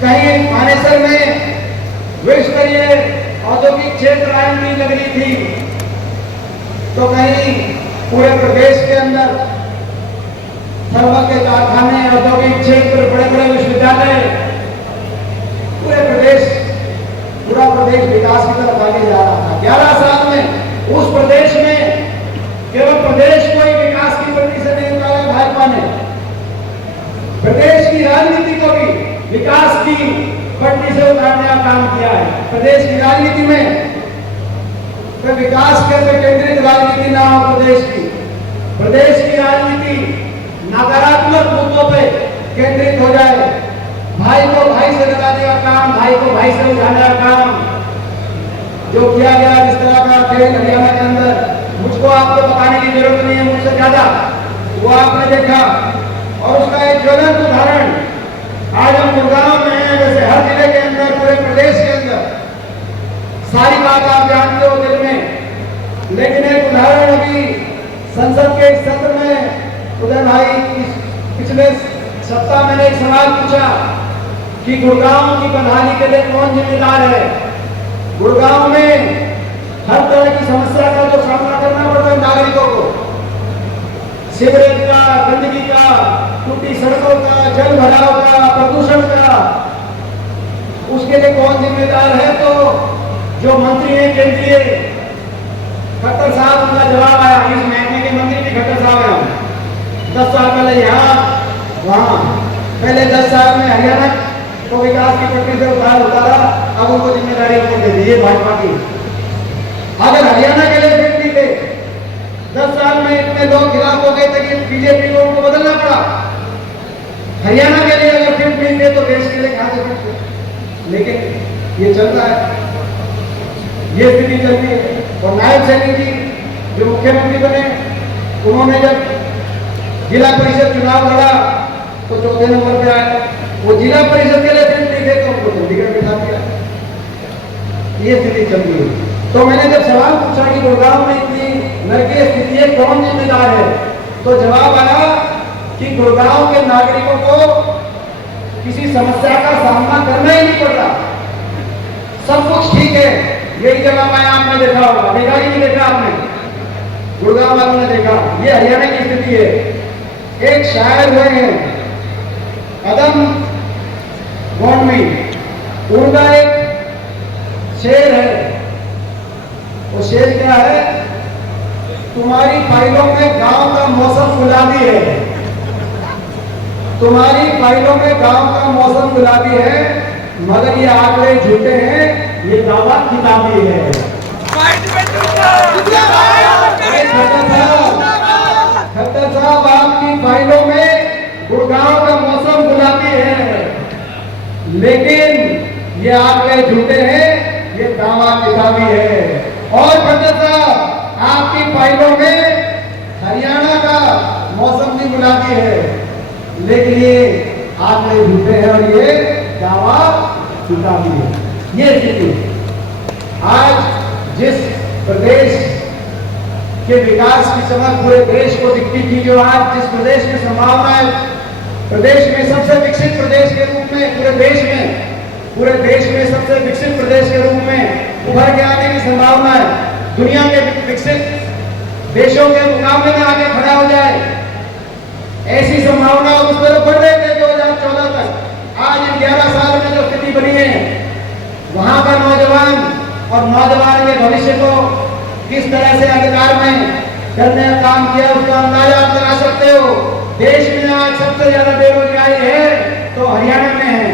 कहीं मानेसर में विश्व स्तरीय औद्योगिक क्षेत्र आईएमडी लग रही थी तो कहीं पूरे प्रदेश के अंदर थर्मल के कारखाने, औद्योगिक क्षेत्र, बड़े बड़े विश्वविद्यालय, पूरा प्रदेश विकास की तरफ आगे जा रहा था। 11 साल में उस प्रदेश में केवल प्रदेश को ही विकास की पटरी से नहीं उतारा भाजपा ने, प्रदेश की राजनीति को भी विकास की पटरी से उतारने का काम किया है। प्रदेश की राजनीति में विकास के केंद्रित राजनीति ना हो प्रदेश की राजनीति नकारात्मक मुद्दों पे केंद्रित हो जाए। भाई को भाई से लगाने का काम, भाई को भाई से उठाने का काम जो किया गया, जिस तरह का खेल हरियाणा के अंदर, मुझको आपको बताने की जरूरत नहीं है, मुझसे ज्यादा वो आपने देखा। और उसका एक ज्वलंत उदाहरण आज हम गुड़गांव में हैं, वैसे हर जिले के अंदर, पूरे प्रदेश के अंदर सारी बात आप जानते हो दिल में। लेकिन एक उदाहरण अभी संसद के इस सत्र में उदय भाई, पिछले सप्ताह मैंने एक सवाल पूछा कि गुड़गांव की बदहाली के लिए कौन जिम्मेदार है। गुड़गांव में हर तरह की समस्या का जो सामना करना पड़ता है नागरिकों को, सीवरेज का, गंदगी का, टूटी सड़कों का, जल भराव का, प्रदूषण का, उसके लिए कौन जिम्मेदार है? तो जो मंत्री हैं केंद्रीय, खट्टर साहब, उनका जवाब आया। इस महकमे के मंत्री भी खट्टर साहब हैं। 10 साल पहले यहाँ वहाँ, पहले 10 साल में हरियाणा को विकास की पटरी से उतारा, अब उनको जिम्मेदारी उनको दे दी है भाजपा की। अगर हरियाणा के लिए फिट नहीं थे, 10 साल में इतने लोग खिलाफ हो गए थे कि बीजेपी को उनको बदलना पड़ा। हरियाणा के लिए अगर फिट नहीं थे तो देश के लिए कहां से फिट थे? लेकिन ये चलता है, ये स्थिति चल रही है। और नायब सैनी जी जो मुख्यमंत्री बने, उन्होंने जब जिला परिषद चुनाव लड़ा तो 4थे नंबर पे आए। वो जिला परिषद के लिए फिट नहीं थे तो उनको चंडीगढ़ बिठा दिया। ये स्थिति चल रही है। तो मैंने जब सवाल पूछा कि गुड़गांव में इतनी नरकीय स्थिति है, कौन जिम्मेदार है, तो जवाब आया कि गुड़गांव के नागरिकों को किसी समस्या का सामना करना ही नहीं पड़ता, सब कुछ ठीक है। यही जवाब आया, आपने देखा होगा, देखा ही नहीं देखा आपने, गुड़गांव वालों ने देखा। ये हरियाणा की स्थिति है। एक शायर हुए हैं अदम गोंडवी, उनका एक शेर है। वो शेर क्या है? तुम्हारी फाइलों में गांव का मौसम गुलाबी है, तुम्हारी फाइलों में गांव का मौसम गुलाबी है, मगर ये आंकड़े झूठे हैं, ये दावा किताबी है। खट्टर साहब, आपकी फाइलों में गुड़गांव का मौसम गुलाबी है, लेकिन ये आंकड़े झूठे हैं, ये दावा दावा किताबी है। और पंडित साहब, आपकी फाइलों में हरियाणा का मौसम भी गुलाबी है, लेकिन ये आंकड़े झूठे हैं और ये दावा किताबी है। ये स्थिति आज जिस प्रदेश के विकास की चमक पूरे देश को दिखती थी, जो आज जिस प्रदेश में संभावनाएं, प्रदेश में सबसे विकसित प्रदेश के रूप में पूरे देश में सबसे विकसित प्रदेश के रूप में उभर के आने की संभावना है, दुनिया के विकसित देशों के मुकाबले में आगे खड़ा हो जाए, ऐसी संभावना उस तरफ बढ़ रहे थे 2014 तक। आज इन 11 साल में जो स्थिति बनी है, वहां का नौजवान और नौजवान के भविष्य को किस तरह से अधिकार में करने का काम किया, उसका अंदाजा आप लगा सकते हो। देश में आज सबसे ज्यादा बेरोजगारी है तो हरियाणा में है।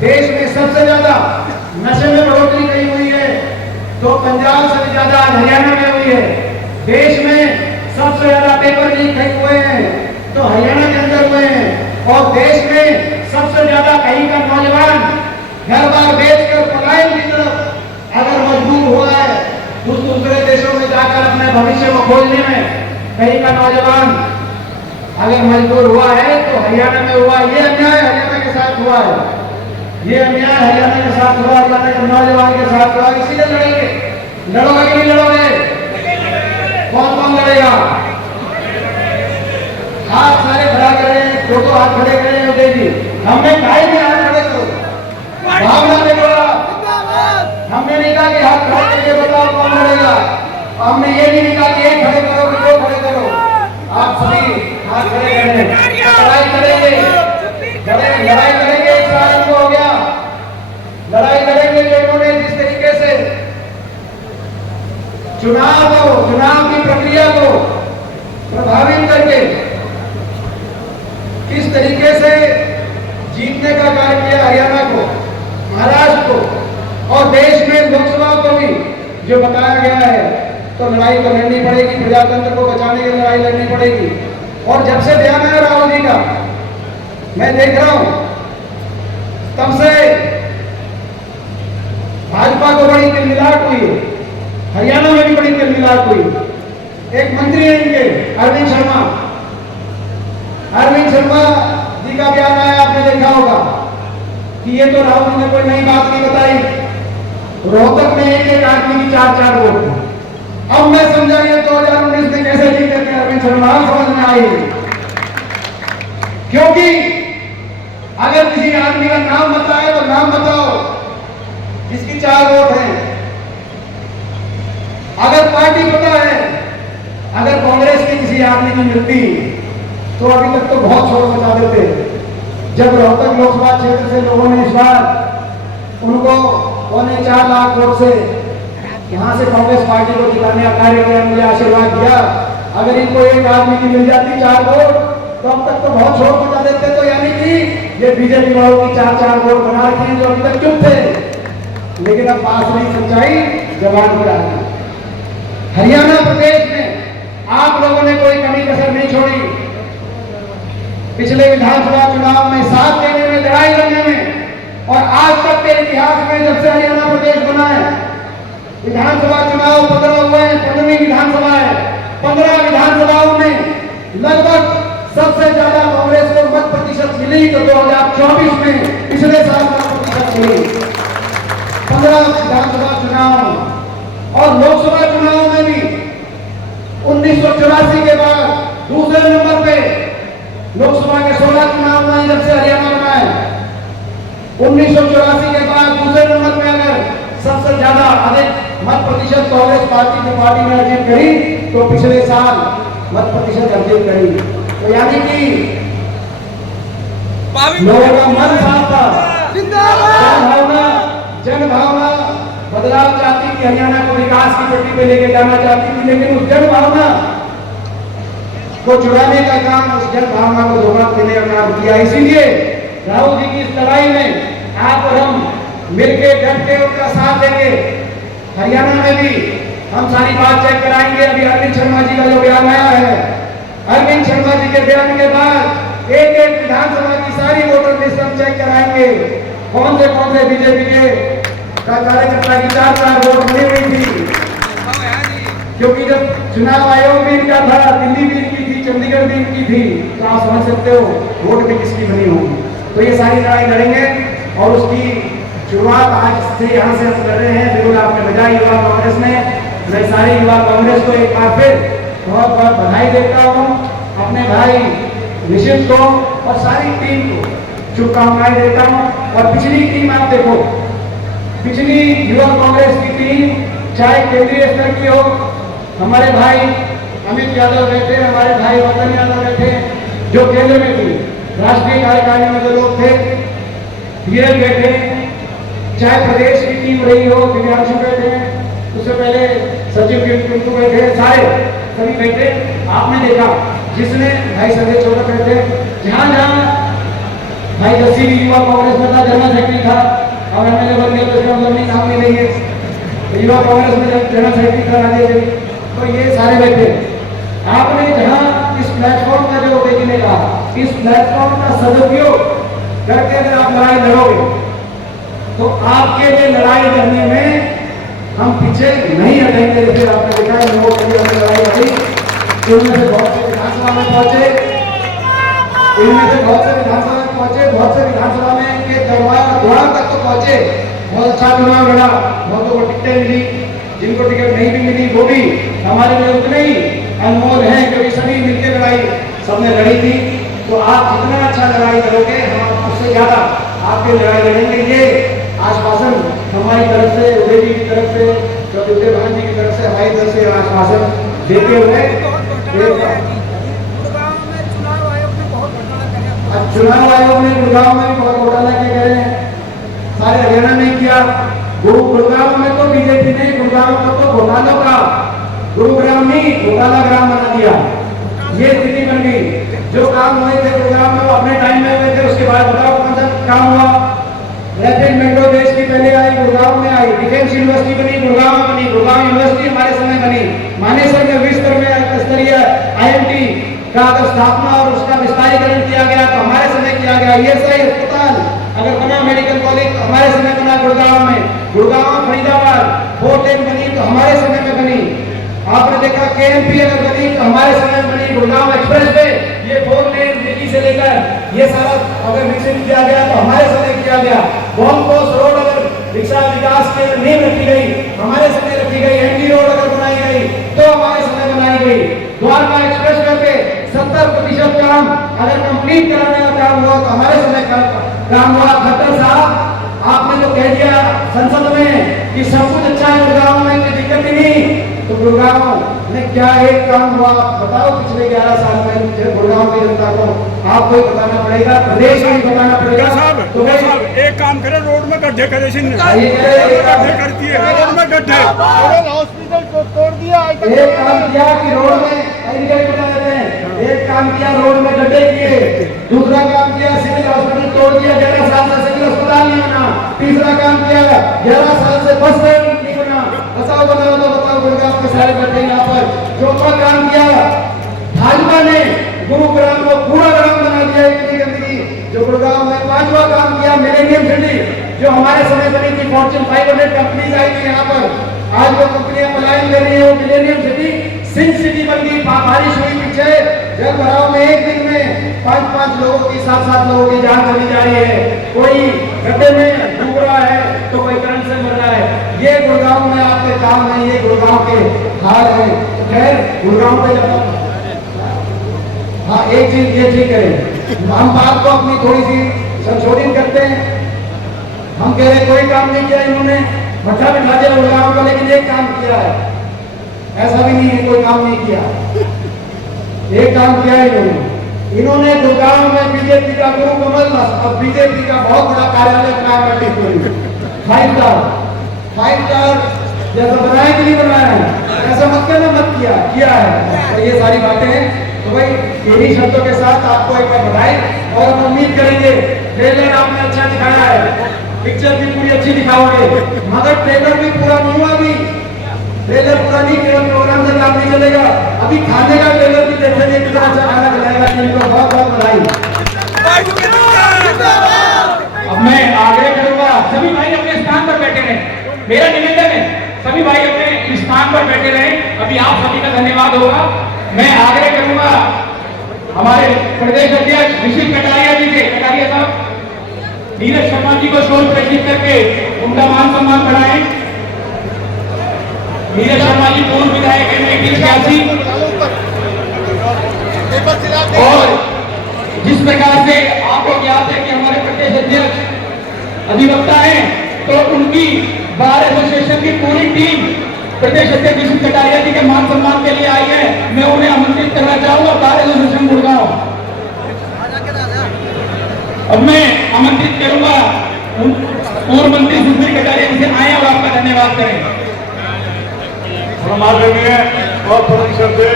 देश में सबसे ज्यादा नशे में बढ़ोतरी कही हुई है तो पंजाब से भी ज्यादा हरियाणा में हुई है। देश में सबसे ज्यादा पेपर लीक कहीं हुए हैं तो हरियाणा के अंदर हुए हैं। और देश में सबसे ज्यादा कहीं का नौजवान घर बार बेचकर पलायन की तरफ अगर मजबूर हुआ है, दूसरे देशों में जाकर अपने भविष्य को खोजने में कहीं का नौजवान अगर मजबूर हुआ है तो हरियाणा में हुआ। ये अन्याय हरियाणा के साथ हुआ है, ये अन्याय हरियाणा के साथ हुआ, हरियाणा के नौजवान के साथ हुआ। इसीलिए लड़ेंगे। लड़ोगे कि नहीं लड़ोगे? कौन कौन लड़ेगा? हाथ सारे खड़ा करें, दो हाथ खड़े करें। उदय जी, हमने कहा कि हाथ खड़े करो, भावना देखो। हमने नहीं कहा कि हाथ खड़े करके बताओ कौन लड़ेगा। हमने ये भी नहीं कहा कि एक खड़े करो कि दो खड़े करो। आप सभी हाथ खड़े करें, लड़ाई करेंगे, लड़ाई करेंगे। एक साल को हो गया, लड़ाई करेंगे। जो इन्होंने जिस तरीके से चुनाव की प्रक्रिया को प्रभावित करके किस तरीके से जीतने का कार्य किया हरियाणा को, महाराष्ट्र को और देश में लोकसभा को भी जो बताया गया है, तो लड़ाई तो लड़नी पड़ेगी। प्रजातंत्र को बचाने की लड़ाई लड़नी पड़ेगी। और जब से बयान है राहुल जी का, मैं देख रहा हूं, तब से भाजपा को बड़ी तिलमिलाट हुई है, हरियाणा में भी बड़ी तिलमिलाट हुई। एक मंत्री है इनके, अरविंद शर्मा जी का बयान आया, आपने देखा होगा कि ये तो राहुल जी ने कोई नई बात नहीं बताई। रोहतक में एक आदमी की 4-4 वोट। अब मैं समझा ये 2019 में कैसे जीते थे अरविंद शर्मा, समझ में आई। क्योंकि अगर किसी आदमी का नाम बताए तो नाम बताओ जिसकी 4 वोट है। अगर पार्टी पता है, अगर कांग्रेस के किसी आदमी की मिलती तो अभी तक तो बहुत शोर मचा देते। जब रोहतक लोकसभा क्षेत्र से लोगों ने इस बार उनको 4.25 लाख वोट से यहां से कांग्रेस पार्टी को जिताने का कार्य किया, मुझे आशीर्वाद दिया। अगर इनको एक आदमी की मिल जाती 4 वोट तो अब तक तो बहुत शोर मचा देते। तो यानी कि ये बीजेपी वालों की 4-4 वोट बना रखे हैं जो अभी तक चुप थे। लेकिन अब वास्तविक सच्चाई जवान पर आ गई। हरियाणा प्रदेश में आप लोगों ने कोई कमी कसर नहीं छोड़ी। पिछले विधानसभा चुनाव में साथ देने में, लड़ाई लड़ने में, और आज तक के इतिहास में जब से हरियाणा प्रदेश बना है, विधानसभा चुनाव 15 हुए हैं, 15वीं विधानसभा है। 15 विधानसभाओं में लगभग सबसे ज्यादा कांग्रेस को मत प्रतिशत मिली तो 2024 में पिछले साल मत प्रतिशत मिली। 15 विधानसभा चुनाव और लोकसभा चुनाव में भी 1984 के बाद दूसरे नंबर पे लोकसभा के 16 चुनाव में जब से हरियाणा बना है। 1984 के बाद दूसरे नंबर पे अगर सबसे ज्यादा अधिक मत प्रतिशत कांग्रेस पार्टी ने अर्जित करी तो पिछले साल मत प्रतिशत अर्जित करी। तो यानी कि लोगों का मन साफ था, जन भावना बदलाव चाहती थी, हरियाणा को विकास की पटरी पे लेके जाना चाहती थी। लेकिन उस जन भावना को चुराने का काम, उस जन भावना को धोखा देने का काम किया। इसीलिए राहुल जी की इस लड़ाई में आप और हम मिलके डट के उनका साथ देंगे। हरियाणा में भी हम सारी बात चेक कराएंगे। अभी अरविंद शर्मा जी का जो बयान आया है, अरविंद शर्मा जी के बयान के बाद एक विधानसभा की सारी वोटर लिस्ट हम चेक कराएंगे। कौन से बीजेपी के का कार्यकर्ता की 4 वोट मिली हुई थी, क्योंकि जब चुनाव आयोग भी इनका था, दिल्ली भी इनकी थी, चंडीगढ़ भी इनकी थी, तो आप समझ सकते हो वोट भी किसकी बनी होगी। तो ये सारी लड़ाई लड़ेंगे और उसकी शुरुआत आज से यहाँ से हम कर रहे हैं। बिल्कुल आपने बजाई युवा कांग्रेस में। मैं सारी युवा कांग्रेस को एक बार फिर बहुत बहुत बधाई देता हूँ, अपने भाई निशित को और सारी टीम को शुभकामनाएं देता हूँ। और पिछली टीम आप देखो, पिछली युवा कांग्रेस की टीम चाहे केंद्रीय स्तर की हो, हमारे भाई अमित यादव रहते, हमारे भाई वतन यादव रहते, जो केंद्र में थी, राष्ट्रीय कार्यकारिणी में जो लोग थे, धीरज बैठे, चाहे प्रदेश की टीम रही हो, दिव्यांशु बैठे, उससे पहले सचिव पिंटू बैठे, सारे सभी बैठे। आपने देखा जिसने भाई संजय चौधरी बैठे, जहां जहां भाई जस्सी भी युवा कांग्रेस में था, जनरल सेक्रेटरी था, और एमएलए बन गया तो इसका मतलब नहीं काम नहीं है, तो युवा कांग्रेस में जनरल सेक्रेटरी था राजेश जी, तो ये सारे बैठे। आपने जहां इस प्लेटफॉर्म का जो बेटी ने कहा, इस प्लेटफॉर्म का सदुपयोग करके अगर आप लड़ाई लड़ोगे तो आपके लिए लड़ाई लड़ने में हम पीछे नहीं हटेंगे। जैसे आपने देखा है लोगों के लिए लड़ाई लड़ी, इनमें से बहुत से विधानसभा में पहुंचे, इनमें से बहुत से विधानसभा में पहुंचे, बहुत से विधानसभा में के द्वार तक तो पहुंचे, बहुत अच्छा चुनाव लड़ा, बहुतों को टिकटें मिली, जिनको टिकट नहीं भी मिली वो भी हमारे लिए उतने ही अनमोल हैं, क्योंकि सभी मिलकर लड़ाई सबने लड़ी थी। तो आप जितना अच्छा लड़ाई करोगे, हम उससे ज्यादा आपके लड़ाई लड़ेंगे। ये आश्वासन हमारी तरफ से, उदय जी की तरफ से, उदय भान जी की तरफ से, हमारी तरफ से आश्वासन देते हुए चुनाव आयोग ने गुड़गांव में भी बहुत घोटाला क्या कह रहे हैं, सारे हरियाणा में किया। गुड़गांव में तो बीजेपी ने गुड़गांव को तो घोटालों का गुरुग्राम नहीं घोटाला ग्राम बना दिया। ये स्थिति बन गई। जो काम हुए थे गुड़गांव में अपने टाइम में हुए थे, उसके बाद बताओ कौन सा काम हुआ। रैपिड मेट्रो देश की पहले आई, गुड़गांव में आई, डिफेंस यूनिवर्सिटी बनी गुड़गांव में बनी, गुड़गांव यूनिवर्सिटी हमारे समय बनी, मानेसर में विश्व स्तरीय IIT का अगर स्थापना और उसका विस्तारीकरण किया गया तो हमारे समय किया गया। ESI अस्पताल अगर बना, मेडिकल कॉलेज तो हमारे समय बना गुड़गांव में, गुड़गांव फरीदाबाद 4 लेन बनी तो हमारे समय में बनी। आपने देखा KMP अगर बनी तो हमारे समय में बनी। गुड़गांव एक्सप्रेस वे ये 4 लेन दिल्ली से लेकर ये सारा अगर विकसित किया गया तो हमारे समय किया गया। बॉम्बोस रोड अगर रिक्शा विकास के नींव रखी गई, हमारे समय रखी गई। MD रोड अगर बनाई गई तो हमारे समय बनाई गई। द्वारका एक्सप्रेस वे पे 70% काम अगर कंप्लीट कराने का काम हुआ तो हमारे समय काम हुआ। खट्टर साहब आपने तो कह दिया संसद में कि सब कुछ अच्छा है गुड़गांव में, कोई दिक्कत ही नहीं, तो गुड़गांव में क्या एक काम हुआ बताओ पिछले 11 साल में गुड़गांव की जनता को? आपको ही बताना पड़ेगा, प्रदेश में ही बताना पड़ेगा। तो साहब एक काम करे, रोड में गड्ढे करे, गड्ढे करती है, रोड में गड्ढे, हॉस्पिटल को तोड़ दिया। एक काम किया कि रोड में बता देते हैं, एक काम किया रोड में गड्ढे किए, दूसरा काम किया सिविल हॉस्पिटल तोड़ दिया, 11 साल से सिविल अस्पताल नहीं बना, तीसरा काम किया 11 साल से बस नहीं बना। बताओ बताओ तो बताओ, गुड़गांव के सारे बैठे यहाँ पर। चौथा काम किया भाजपा ने, गुरुग्राम को पूरा ग्राम बना दिया इतनी गंदगी। जो गुड़गांव में 5वां काम किया मिलेनियम सिटी, जो हमारे समय बनी थी, फॉर्च्यून 500 कंपनीज आई थी यहाँ पर, आज वो कंपनियां पलायन कर रही है। वो मिलेनियम सिटी सिंह सिटी बन गई। बारिश हुई पीछे जल भराव में एक दिन में 5-5 लोगों की, 7-7 लोगों की जान चली जा रही है। कोई गड्ढे में डूब रहा है तो कोई करंट से मर रहा है। ये गुड़गांव में आपके काम नहीं, ये गुड़गांव के हाल है। खैर गुड़गांव पे जब हाँ एक चीज ये ठीक है, हम बात को अपनी थोड़ी सी संशोधित करते हैं। हम कह रहे कोई काम नहीं किया इन्होंने, भट्टा बिठा दिया गुड़गांव का, लेकिन एक काम किया है। ऐसा भी नहीं है कोई काम नहीं किया, एक काम किया है इन्होंने गुड़गांव में बीजेपी का गुरु कमल और बीजेपी का बहुत बड़ा कार्यालय बनाया है। 5 स्टार जैसा बनाया कि नहीं बनाया है, ऐसा मत कहना मत किया है। तो ये सारी बातें हैं। तो भाई इन्हीं शब्दों के साथ आपको एक बार बधाई, और हम उम्मीद करेंगे ट्रेलर आपने अच्छा दिखाया है, पिक्चर भी पूरी अच्छी दिखाओगे, मगर ट्रेलर भी पूरा नहीं हुआ। अभी ट्रेलर पूरा नहीं, केवल प्रोग्राम से काम नहीं चलेगा। अभी खाने का ट्रेलर भी देखेंगे, कितना अच्छा खाना खिलाएगा। इनको बहुत बहुत बधाई। अब मैं आग्रह करूंगा सभी भाई अपने स्थान पर बैठे रहें। मेरा निवेदन है सभी भाई अपने स्थान पर बैठे रहें। अभी आप सभी का धन्यवाद होगा। मैं आग्रह करूंगा हमारे प्रदेश अध्यक्ष निशित कटारिया जी से, कटारिया साहब नीरज शर्मा जी को स्टोर प्रेषित करके उनका मान सम्मान बढ़ाएं। नीरज शर्मा जी पूर्व विधायक है 1986 और जिस प्रकार से आपको ज्ञात है कि हमारे प्रदेश अध्यक्ष अधिवक्ता हैं, तो उनकी बार एसोसिएशन की पूरी टीम प्रदेश अध्यक्ष निशित कटारिया जी के मान सम्मान के लिए आई है। मैं उन्हें आमंत्रित करना चाहूंगा बार एसोसिएशन गुड़गांव। अब मैं आमंत्रित करूंगा पूर्व मंत्री सुधीर कटारिया जी से आए और आपका धन्यवाद करें। आदरणीय और परम श्रद्धेय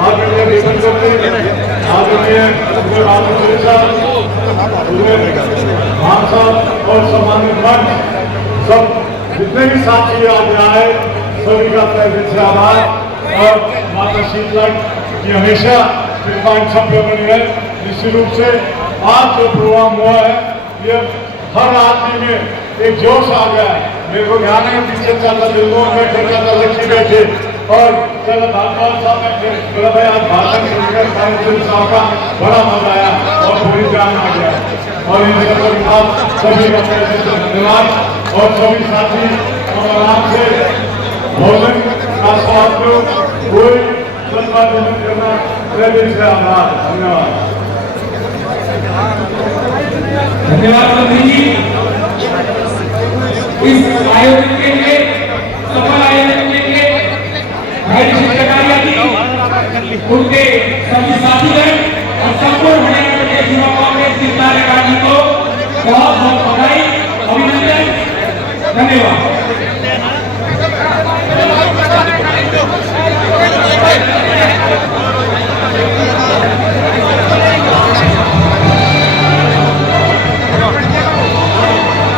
आदरणीय बेगम आदरणीय प्रधानमंत्री साहब और सम्मानित मंच, सब जितने भी साथी आज आए सभी का तहे दिल से आभार। और माता शीतला की हमेशा सब पे बनी है। निश्चित रूप से आज जो प्रोग्राम हुआ है ये हर आदमी में एक जोश आ गया है। मेरे को ध्यान है पीछे चाहता दिल्ली में ठेका था लक्ष्मी बैठे और चलो धन्यवाद साहब बोला भाई आज भाषण सुनकर साहब का बड़ा मजा आया और पूरी जान आ गया। और इन सबके साथ सभी का धन्यवाद और सभी साथी और आराम से भोजन का स्वाद को कोई संपादन करना दिल से आभार। धन्यवाद। धन्यवाद मंत्री जी। इस आयोजन के लिए सफल आयोजन के लिए भाई निशित कटारिया जी, उनके सभी साथीगण और संपूर्ण हरियाणा प्रदेश युवा कांग्रेस के कार्यकारिणी को बहुत बहुत बधाई, अभिनंदन, धन्यवाद।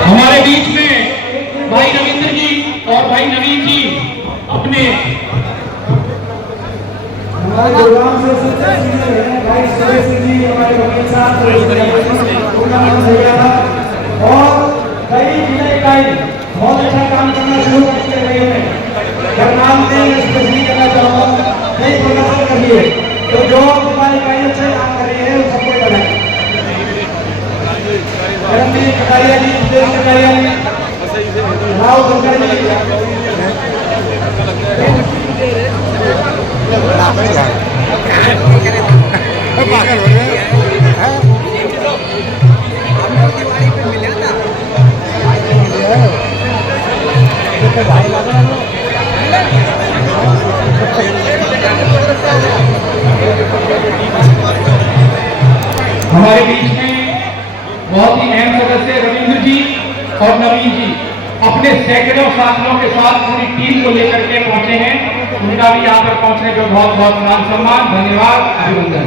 हमारे बीच में भाई रविंद्र जी और भाई नवीन जी अपने हमारे गुरुग्राम से सबसे सीनियर है भाई सुरेश जी, हमारे वकील साहब उनका नाम भैया था और कई जिला इकाई बहुत अच्छा काम करना शुरू करते रहे हैं। जब नाम में स्पेशली करना चाहूँगा कई प्रदर्शन करिए तो जो हमारी इकाई अच्छे काम कर रही है उन सबको बनाए। कटारिया जी, सुरेश कटारिया जी, राव शंकर जी, हमारे बीच में बहुत ही अहम सदस्य रविंद्र जी और नवीन जी अपने सैकड़ों साथियों के साथ पूरी टीम को लेकर के पहुंचे हैं। उनका भी यहाँ पर पहुंचने का बहुत बहुत मान सम्मान, धन्यवाद, अभिनंदन।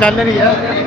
ਚੱਲ ਰਹੀ ਹੈ।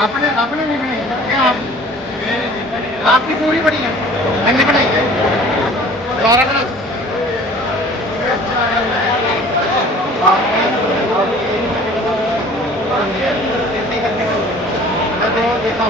आपने आपने नहीं बनाई क्या आपकी पूरी बनी है मैंने बनाई है दोबारा बना मैं तो देखा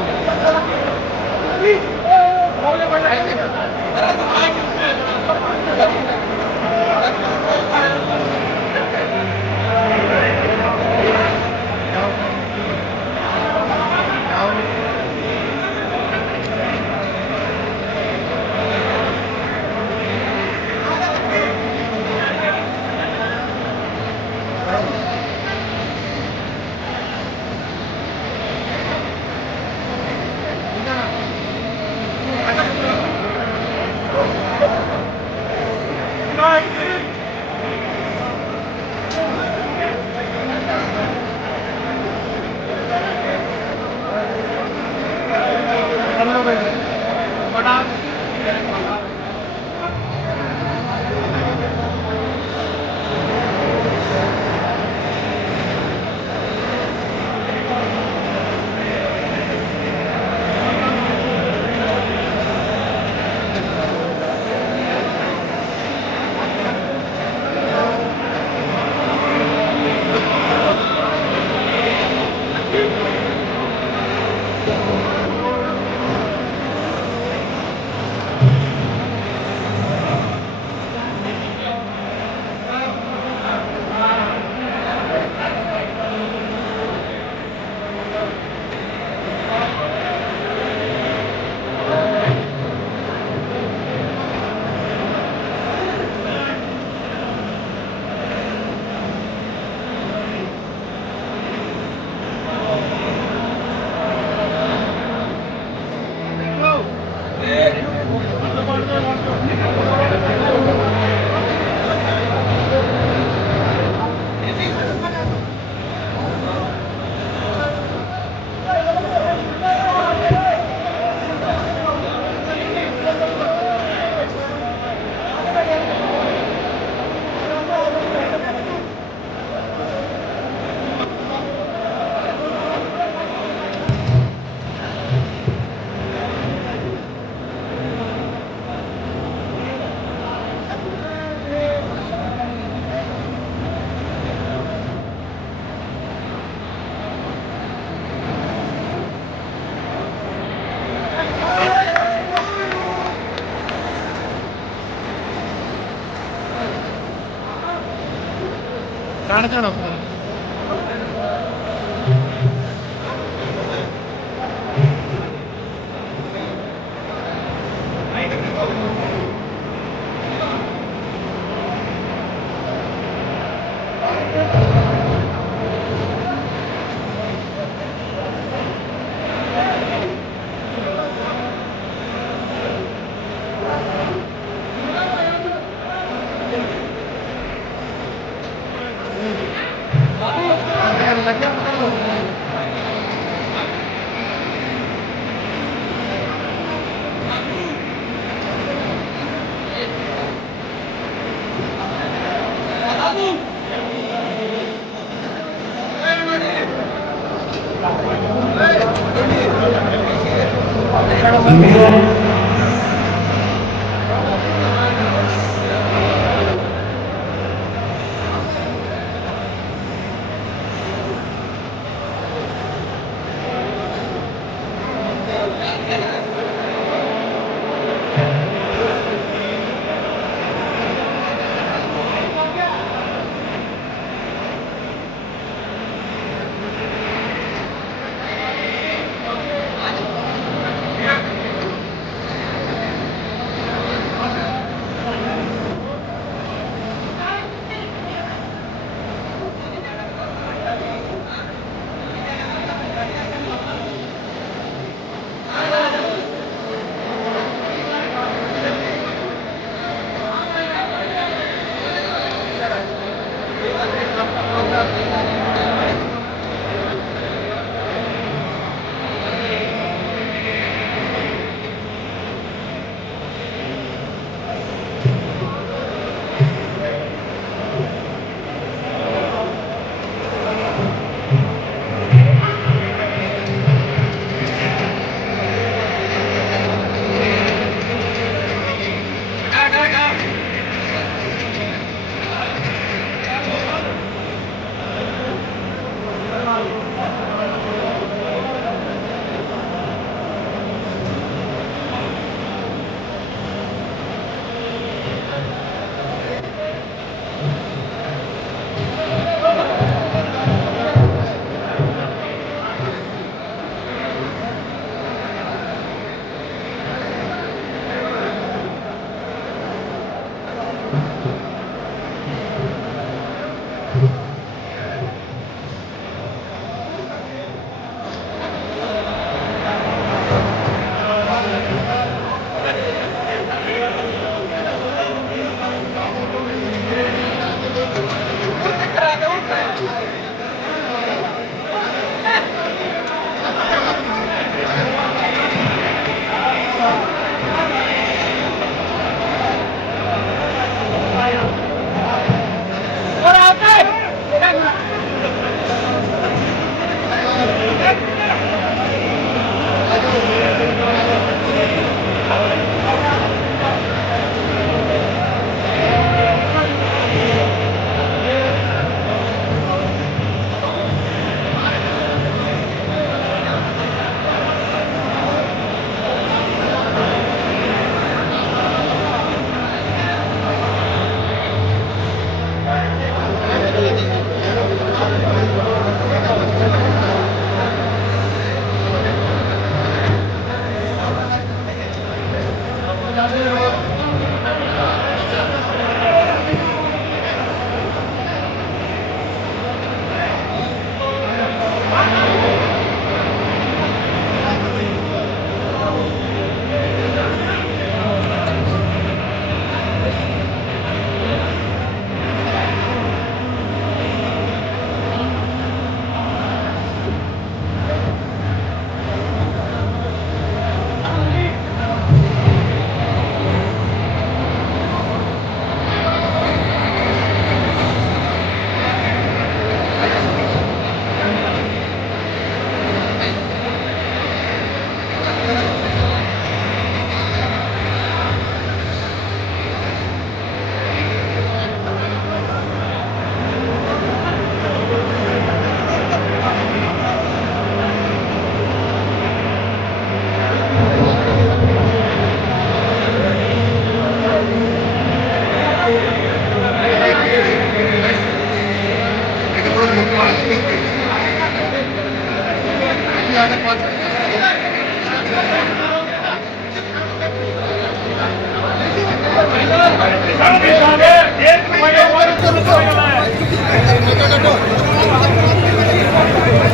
കാണിച്ചാണോ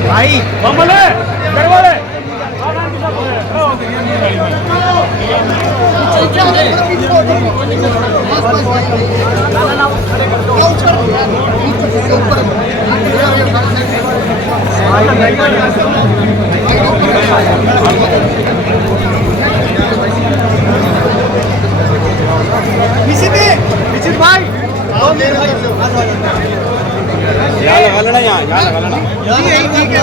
भाई निश्चित भाई यहाँ लगा लेना, यहाँ लगा लेना। ठीक है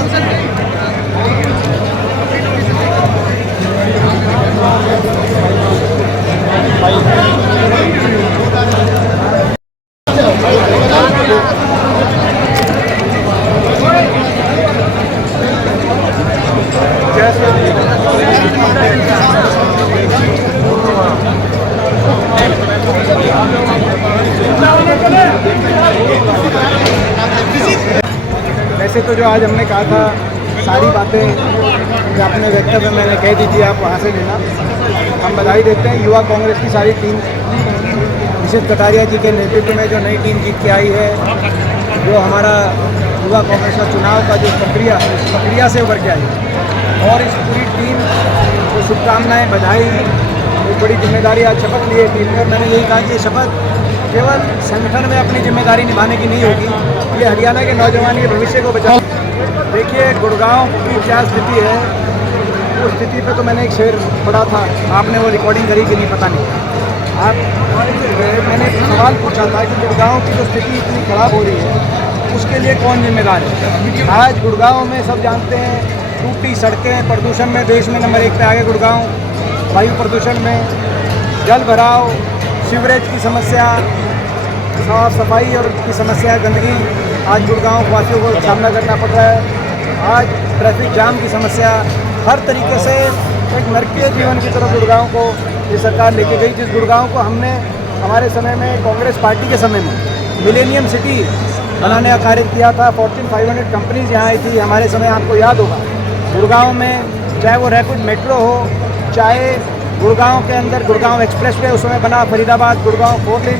वैसे तो जो आज हमने कहा था सारी बातें जो अपने वक्तव्य में मैंने कह दी थी, आप वहाँ से लेना। हम बधाई देते हैं युवा कांग्रेस की सारी टीम, निशित कटारिया जी के नेतृत्व में जो नई टीम जीत के आई है, जो हमारा युवा कांग्रेस का चुनाव का जो प्रक्रिया से उभर के आई है, और इस पूरी टीम को शुभकामनाएँ, बधाई। एक बड़ी जिम्मेदारी आज शपथ ली है टीम ने, और मैंने यही कहा कि शपथ केवल संगठन में अपनी जिम्मेदारी निभाने की नहीं होगी, ये हरियाणा के नौजवान के भविष्य को बचा। देखिए गुड़गांव की क्या स्थिति है, उस स्थिति पे तो मैंने एक शेर पढ़ा था, आपने वो रिकॉर्डिंग करी कि नहीं पता नहीं। मैंने एक सवाल पूछा था कि गुड़गांव की जो स्थिति इतनी ख़राब हो रही है उसके लिए कौन जिम्मेदार है। आज गुड़गांव में सब जानते हैं टूटी सड़कें, प्रदूषण में देश में नंबर 1 पे आ गए गुड़गांव, वायु प्रदूषण में, जल भराव, सीवरेज की समस्या, साफ सफाई और की समस्या, गंदगी आज गुड़गांव वासियों को सामना करना पड़ रहा है। आज ट्रैफिक जाम की समस्या, हर तरीके से एक नरकीय जीवन की तरफ गुड़गांव को ये सरकार लेके गई। जिस गुड़गांव को हमने हमारे समय में कांग्रेस पार्टी के समय में मिलेनियम सिटी बनाने का कार्य किया था, फॉर्च्यून 500 कंपनीज यहाँ आई थी हमारे समय, आपको याद होगा। गुड़गांव में चाहे वो रैपिड मेट्रो हो, चाहे गुड़गांव के अंदर गुड़गांव एक्सप्रेस वे उस समय बना, फरीदाबाद गुड़गांव 4 लेन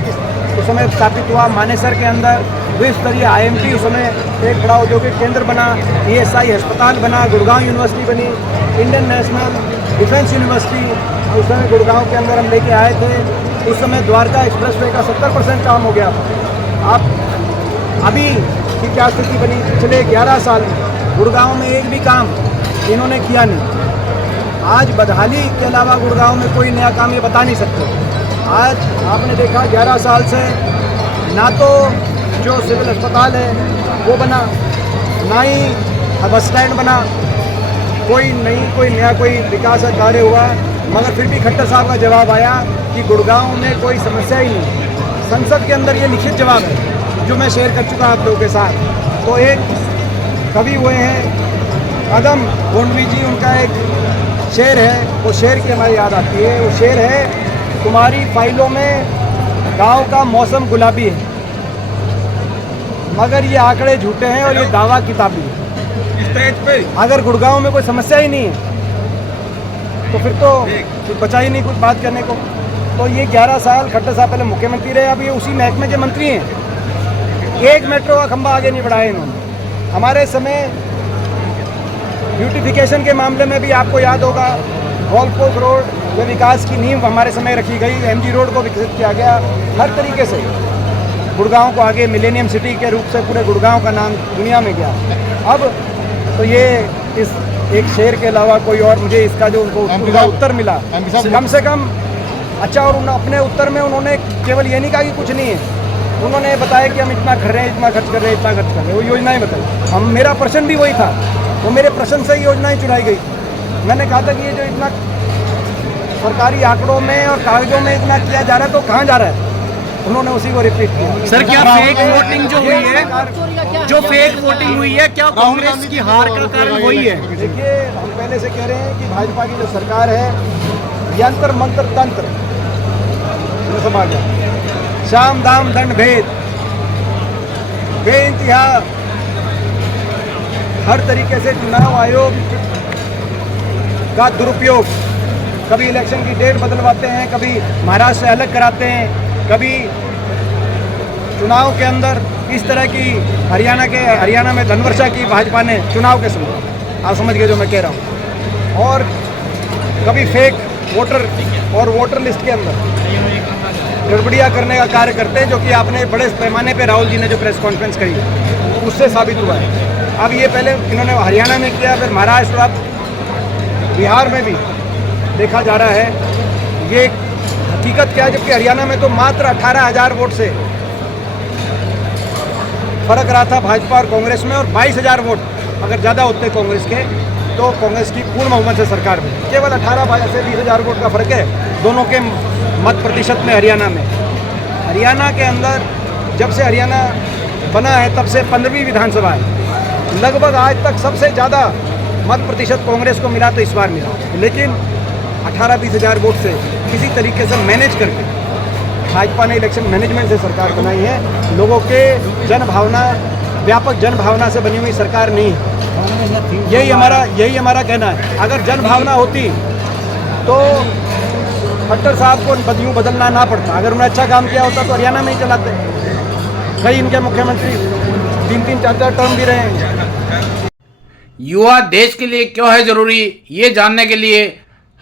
उस समय स्थापित हुआ, मानेसर के अंदर विश्व स्तरीय IMT उस समय एक बड़ा औद्योगिक केंद्र बना, ESI अस्पताल बना, गुड़गांव यूनिवर्सिटी बनी, इंडियन नेशनल डिफेंस यूनिवर्सिटी उस समय गुड़गांव के अंदर हम लेके आए थे। उस समय द्वारका एक्सप्रेस वे का 70% काम हो गया था। अब अभी की क्या स्थिति बनी, पिछले 11 साल में गुड़गांव में एक भी काम इन्होंने किया नहीं। आज बदहाली के अलावा गुड़गांव में कोई नया काम ये बता नहीं सकते। आज आपने देखा 11 साल से ना तो जो सिविल अस्पताल है वो बना, ना ही बस स्टैंड बना, कोई नया कोई विकास का कार्य हुआ। मगर फिर भी खट्टर साहब का जवाब आया कि गुड़गांव में कोई समस्या ही नहीं। संसद के अंदर ये लिखित जवाब है जो मैं शेयर कर चुका आप लोगों के साथ। तो एक कवि हुए हैं अदम गोंडवी जी, उनका एक शेर है, वो शेर की हमारी याद आती है। वो शेर है, तुम्हारी फाइलों में गांव का मौसम गुलाबी है, मगर ये आंकड़े झूठे हैं और ये दावा किताबी है। अगर गुड़गांव में कोई समस्या ही नहीं है तो फिर तो कुछ बचा ही नहीं कुछ बात करने को। तो ये 11 साल खट्टर साहब पहले मुख्यमंत्री रहे, अब ये उसी महकमे के मंत्री हैं। एक मेट्रो का खंभा आगे नहीं बढ़ाया इन्होंने। हमारे समय ब्यूटिफिकेशन के मामले में भी आपको याद होगा, गोल्फ कोर्स रोड जो विकास की नींव हमारे समय रखी गई, MG रोड को विकसित किया गया, हर तरीके से गुड़गांव को आगे मिलेनियम सिटी के रूप से पूरे गुड़गांव का नाम दुनिया में गया। अब तो ये इस एक शेर के अलावा कोई और मुझे इसका जो उनका उत्तर मिला कम से कम अच्छा, और अपने उत्तर में उन्होंने केवल ये नहीं कहा कि कुछ नहीं है, उन्होंने बताया कि हम इतना कर रहे हैं, इतना खर्च कर रहे हैं, इतना खर्च कर रहे हैं, वो योजनाएं बताई। मेरा प्रश्न भी वही था, वो मेरे प्रश्न से ही योजनाएं चुराई गई। मैंने कहा था कि ये जो इतना सरकारी आंकड़ों में और कागजों में इतना किया जा रहा है तो कहाँ जा रहा है, उन्होंने उसी को रिपीट किया। सर क्या फेक वोटिंग जो हुई है, जो फेक वोटिंग हुई है, क्या कांग्रेस की हार का कारण वही है? देखिए हम पहले से कह रहे हैं कि भाजपा की जो सरकार है यंत्र मंत्र तंत्र समझ जाए, शाम दाम दंड भेद बेइंतहा हर तरीके से चुनाव आयोग का दुरुपयोग, कभी इलेक्शन की डेट बदलवाते हैं, कभी महाराष्ट्र से अलग कराते हैं, कभी चुनाव के अंदर किस तरह की हरियाणा में धनवर्षा की भाजपा ने चुनाव के समय, आप समझ गए जो मैं कह रहा हूँ। और कभी फेक वोटर और वोटर लिस्ट के अंदर गड़बड़ियाँ करने का कार्य करते हैं, जो कि आपने बड़े पैमाने पे राहुल जी ने जो प्रेस कॉन्फ्रेंस करी उससे साबित हुआ है। अब ये पहले इन्होंने हरियाणा में किया, फिर महाराष्ट्र, अब बिहार में भी देखा जा रहा है। ये हकीकत क्या है, जबकि हरियाणा में तो मात्र 18,000 वोट से फर्क रहा था भाजपा और कांग्रेस में, और 22,000 वोट अगर ज़्यादा होते कांग्रेस के तो कांग्रेस की पूर्ण बहुमत से सरकार में। केवल 18 से 20,000 वोट का फर्क है दोनों के मत प्रतिशत में। हरियाणा के अंदर जब से हरियाणा बना है तब से 15वीं विधानसभा है, लगभग आज तक सबसे ज़्यादा मत प्रतिशत कांग्रेस को मिला तो इस बार मिला, लेकिन 18-20,000 वोट से किसी तरीके से मैनेज करके भाजपा ने इलेक्शन मैनेजमेंट से सरकार बनाई है। लोगों के जनभावना, व्यापक जनभावना से बनी हुई सरकार नहीं है। यही हमारा कहना है। अगर जनभावना होती तो खट्टर साहब को यूँ बदलना ना पड़ता। अगर उन्होंने अच्छा काम किया होता तो हरियाणा में ही चलाते। कई इनके मुख्यमंत्री 3-3, 4-4 टर्म भी रहे हैं। युवा देश के लिए क्यों है ज़रूरी, ये जानने के लिए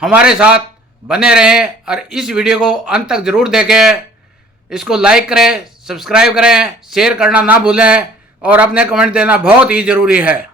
हमारे साथ बने रहें और इस वीडियो को अंत तक ज़रूर देखें। इसको लाइक करें, सब्सक्राइब करें, शेयर करना ना भूलें और अपने कमेंट देना बहुत ही ज़रूरी है।